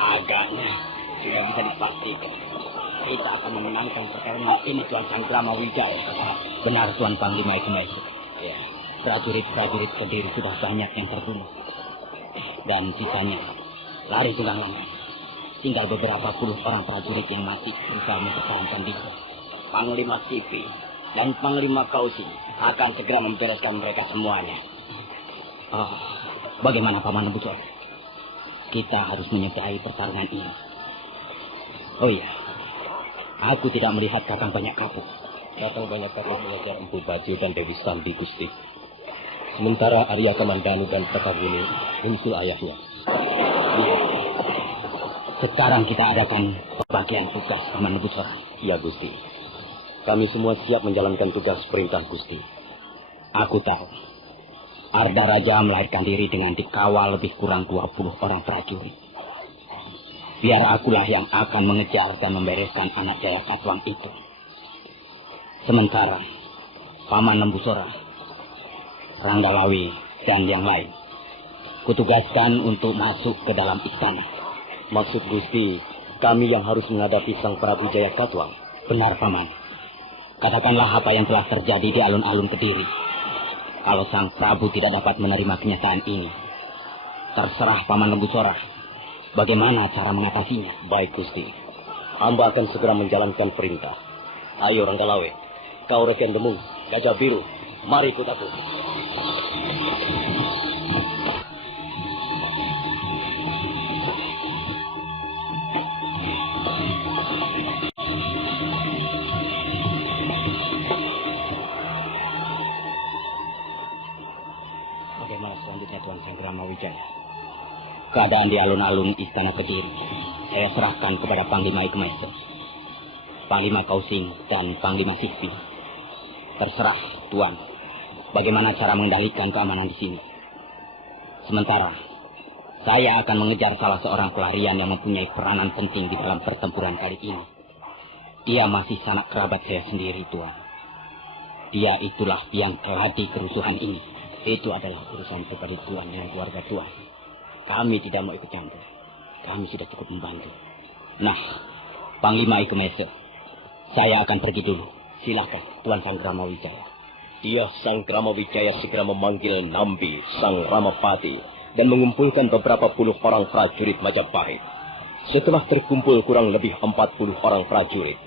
Agaknya sudah bisa dipastikan kita akan memenangkan pertarungan ini, Tuan Sanggrama Wijaya. Benar, Tuan Panglima Ikumesu. Ya, prajurit-prajurit Kediri sudah banyak yang terbunuh. Dan sisanya lari tunggang langgang. Tinggal beberapa puluh orang prajurit yang masih berusaha mempertahankan diri. Panglima Sipi dan Panglima Kausi akan segera membereskan mereka semuanya. Bagaimana Paman Nebusor? Kita harus menyudahi pertarungan ini. Oh iya, aku tidak melihat Kakang Banyak Kapuk. Kakang Banyak Kapuk mengejar Empu Bajil dan Dewi Sambi, Gusti. Sementara Arya Kamandanu dan Sekawuni menyusul ayahnya. Sekarang kita adakan pembagian tugas Paman Nebusora. Ya, Gusti. Kami semua siap menjalankan tugas perintah Gusti. Aku tahu. Arda Raja melahirkan diri dengan dikawal lebih kurang 20 orang prajurit. Biar akulah yang akan mengejar dan membereskan anak Jaya Katuang itu. Sementara Paman Nebusora, Ranggalawi, dan yang lain kutugaskan untuk masuk ke dalam istana. Maksud Gusti, kami yang harus menghadapi Sang Prabu Jaya Katuang. Benar, Paman. Katakanlah apa yang telah terjadi di alun-alun Kediri. Kalau Sang Prabu tidak dapat menerima kenyataan ini, terserah Paman Nebusora bagaimana cara mengatasinya. Baik, Gusti. Hamba akan segera menjalankan perintah. Ayo, Ranggalawe. Kau Reken Demung, Gajah Biru, mari ikut aku. Bagaimana selanjutnya Tuan Sanggrama Wijaya? Keadaan di alun-alun Istana Kediri saya serahkan kepada Panglima Ikmese, Panglima Kausing, dan Panglima Sihpi. Terserah, Tuan, bagaimana cara mengendalikan keamanan di sini. Sementara, saya akan mengejar salah seorang pelarian yang mempunyai peranan penting di dalam pertempuran kali ini. Dia masih sanak kerabat saya sendiri, Tuan. Dia itulah yang keladi kerusuhan ini. Itu adalah urusan pribadi Tuan dengan keluarga Tuan. Kami tidak mau ikut campur. Kami sudah cukup membantu. Nah, Panglima Ikmese, saya akan pergi dulu. Silakan, Tuan Sanggrama Wijaya. Dia Sanggrama Wijaya segera memanggil Nambi, Sang Ramapati, dan mengumpulkan beberapa puluh orang prajurit Majapahit. Setelah terkumpul kurang lebih 40 orang prajurit,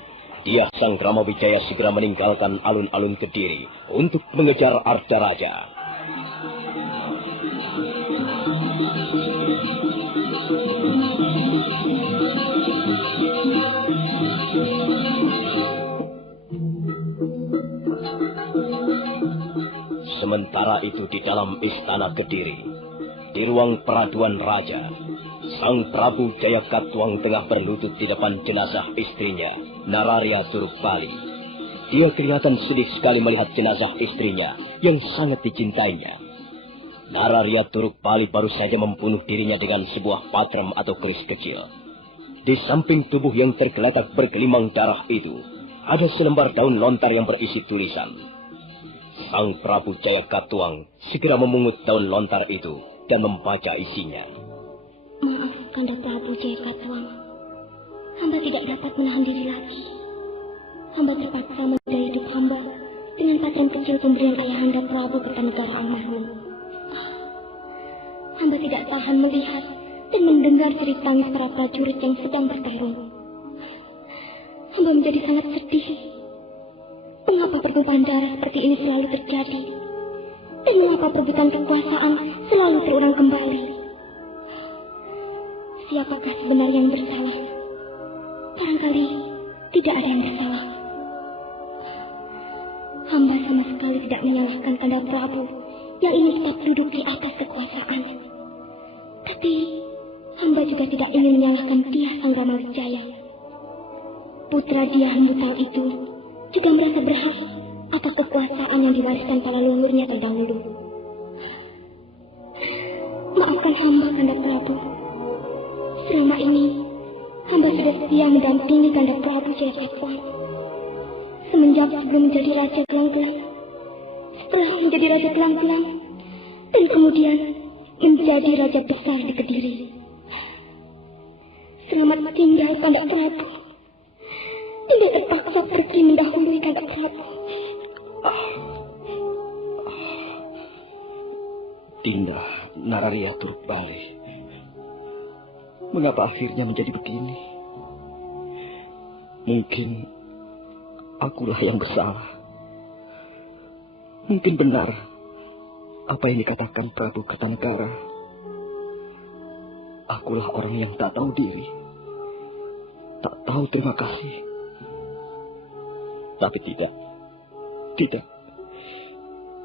dia Sanggrama Wijaya segera meninggalkan alun-alun Kediri untuk mengejar Arda Raja. Sementara itu di dalam istana Kediri, di ruang peraduan raja, Sang Prabu Jaya Katuang tengah berlutut di depan jenazah istrinya, Nararya Turukbali. Dia kelihatan sedih sekali melihat jenazah istrinya yang sangat dicintainya. Nararya Turukbali baru saja membunuh dirinya dengan sebuah patrem atau keris kecil. Di samping tubuh yang tergeletak bergelimang darah itu, ada selembar daun lontar yang berisi tulisan. Sang Prabu Jaya Katuang segera memungut daun lontar itu dan membaca isinya. Maaf, Kanda Prabu Jaya Katuang. Hamba tidak dapat menahan diri lagi. Hamba terpaksa memulai hidup hamba dengan patrem kecil pemberian Ayahanda Prabu Kertanegara almarhum. Hamba tidak tahan melihat dan mendengar cerita tangis para prajurit yang sedang bertarung. Hamba menjadi sangat sedih. Mengapa pertumpahan darah seperti ini selalu terjadi? Dan mengapa perebutan kekuasaan selalu terulang kembali? Siapakah sebenarnya yang bersalah? Barangkali tidak ada yang bersalah. Hamba sama sekali tidak menyalahkan Kanda Prabu yang ingin tetap duduk di atas kekuasaan. Tapi hamba juga tidak ingin menyalahkan dia Sanggrama Wijaya. Putra dia Hembutal itu juga merasa berhak atas kekuasaan yang diwariskan para leluhurnya terdahulu. Maafkan hamba, Kanda Prabu. Selama ini, hamba sudah setia mendampingi Kanda Prabu Jaya Katuang. Semenjak sebelum menjadi Raja Gelanggelang, setelah menjadi Raja Gelanggelang, dan kemudian menjadi Raja Besar di Kediri. Selamat tinggal, Kanda Prabu. Tidak terpaksa pergi mendahului Kanda Prabu. Dinda Nararya Turukbali, mengapa akhirnya menjadi begini? Mungkin akulah yang bersalah. Mungkin benar apa yang dikatakan Prabu Kertanegara. Akulah orang yang tak tahu diri, tak tahu terima kasih. Tapi tidak.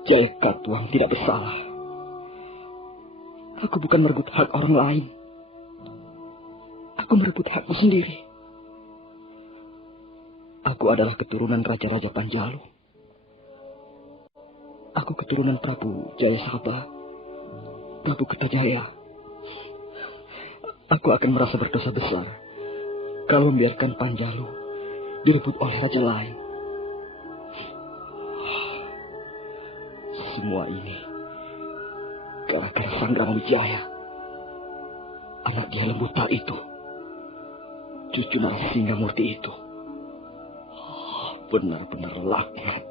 Jaya Katuang tidak bersalah. Aku bukan merebut hak orang lain. Aku Aku merebut hakku sendiri. Aku adalah keturunan Raja-Raja Panjalu. Aku keturunan Prabu Jayasabha, Prabu Kertajaya. Aku akan merasa berdosa besar kalau membiarkan Panjalu direbut oleh raja lain. Semua ini gara-gara Sang Ramawijaya, anak dia Lembuta itu, cucu Narasingamurti itu. Benar-benar laknat.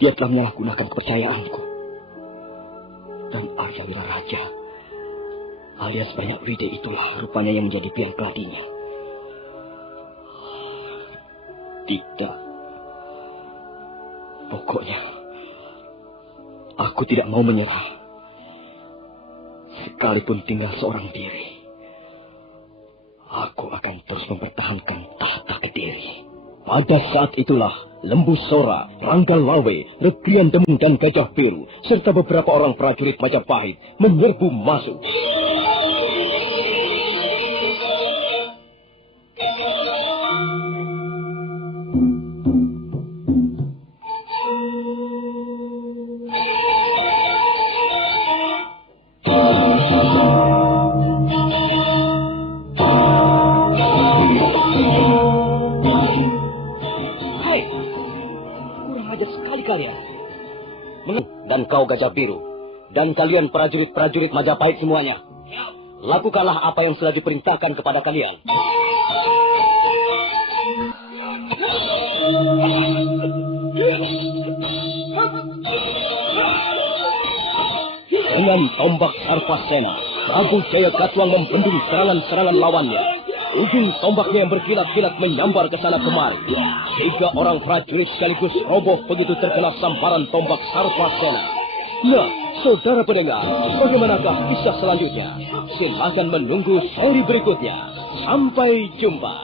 Dia telah menyalahgunakan kepercayaanku. Dan Arya Wiraraja alias Banyak Wide itulah rupanya yang menjadi piang keladinya. Tidak. Pokoknya aku tidak mau menyerah. Sekalipun tinggal seorang diri, aku akan terus mempertahankan tahta Kediri. Pada saat itulah Lembu Sora, Rangga Lawe, Regrian Demung dan Gajah Biru serta beberapa orang prajurit Majapahit menyerbu masuk. Dan kau Gajah Biru, dan kalian prajurit-prajurit Majapahit semuanya, lakukanlah apa yang sudah diperintahkan kepada kalian. Dengan tombak Sarpasena, Prabu Jaya Katuang membendung serangan-serangan lawannya. Ujung tombaknya yang berkilat-kilat menyambar ke sana kemari. 3 orang prajurit sekaligus roboh begitu terkena samparan tombak Sarpasena. Nah, saudara pendengar, bagaimanakah kisah selanjutnya? Silakan menunggu seri berikutnya. Sampai jumpa.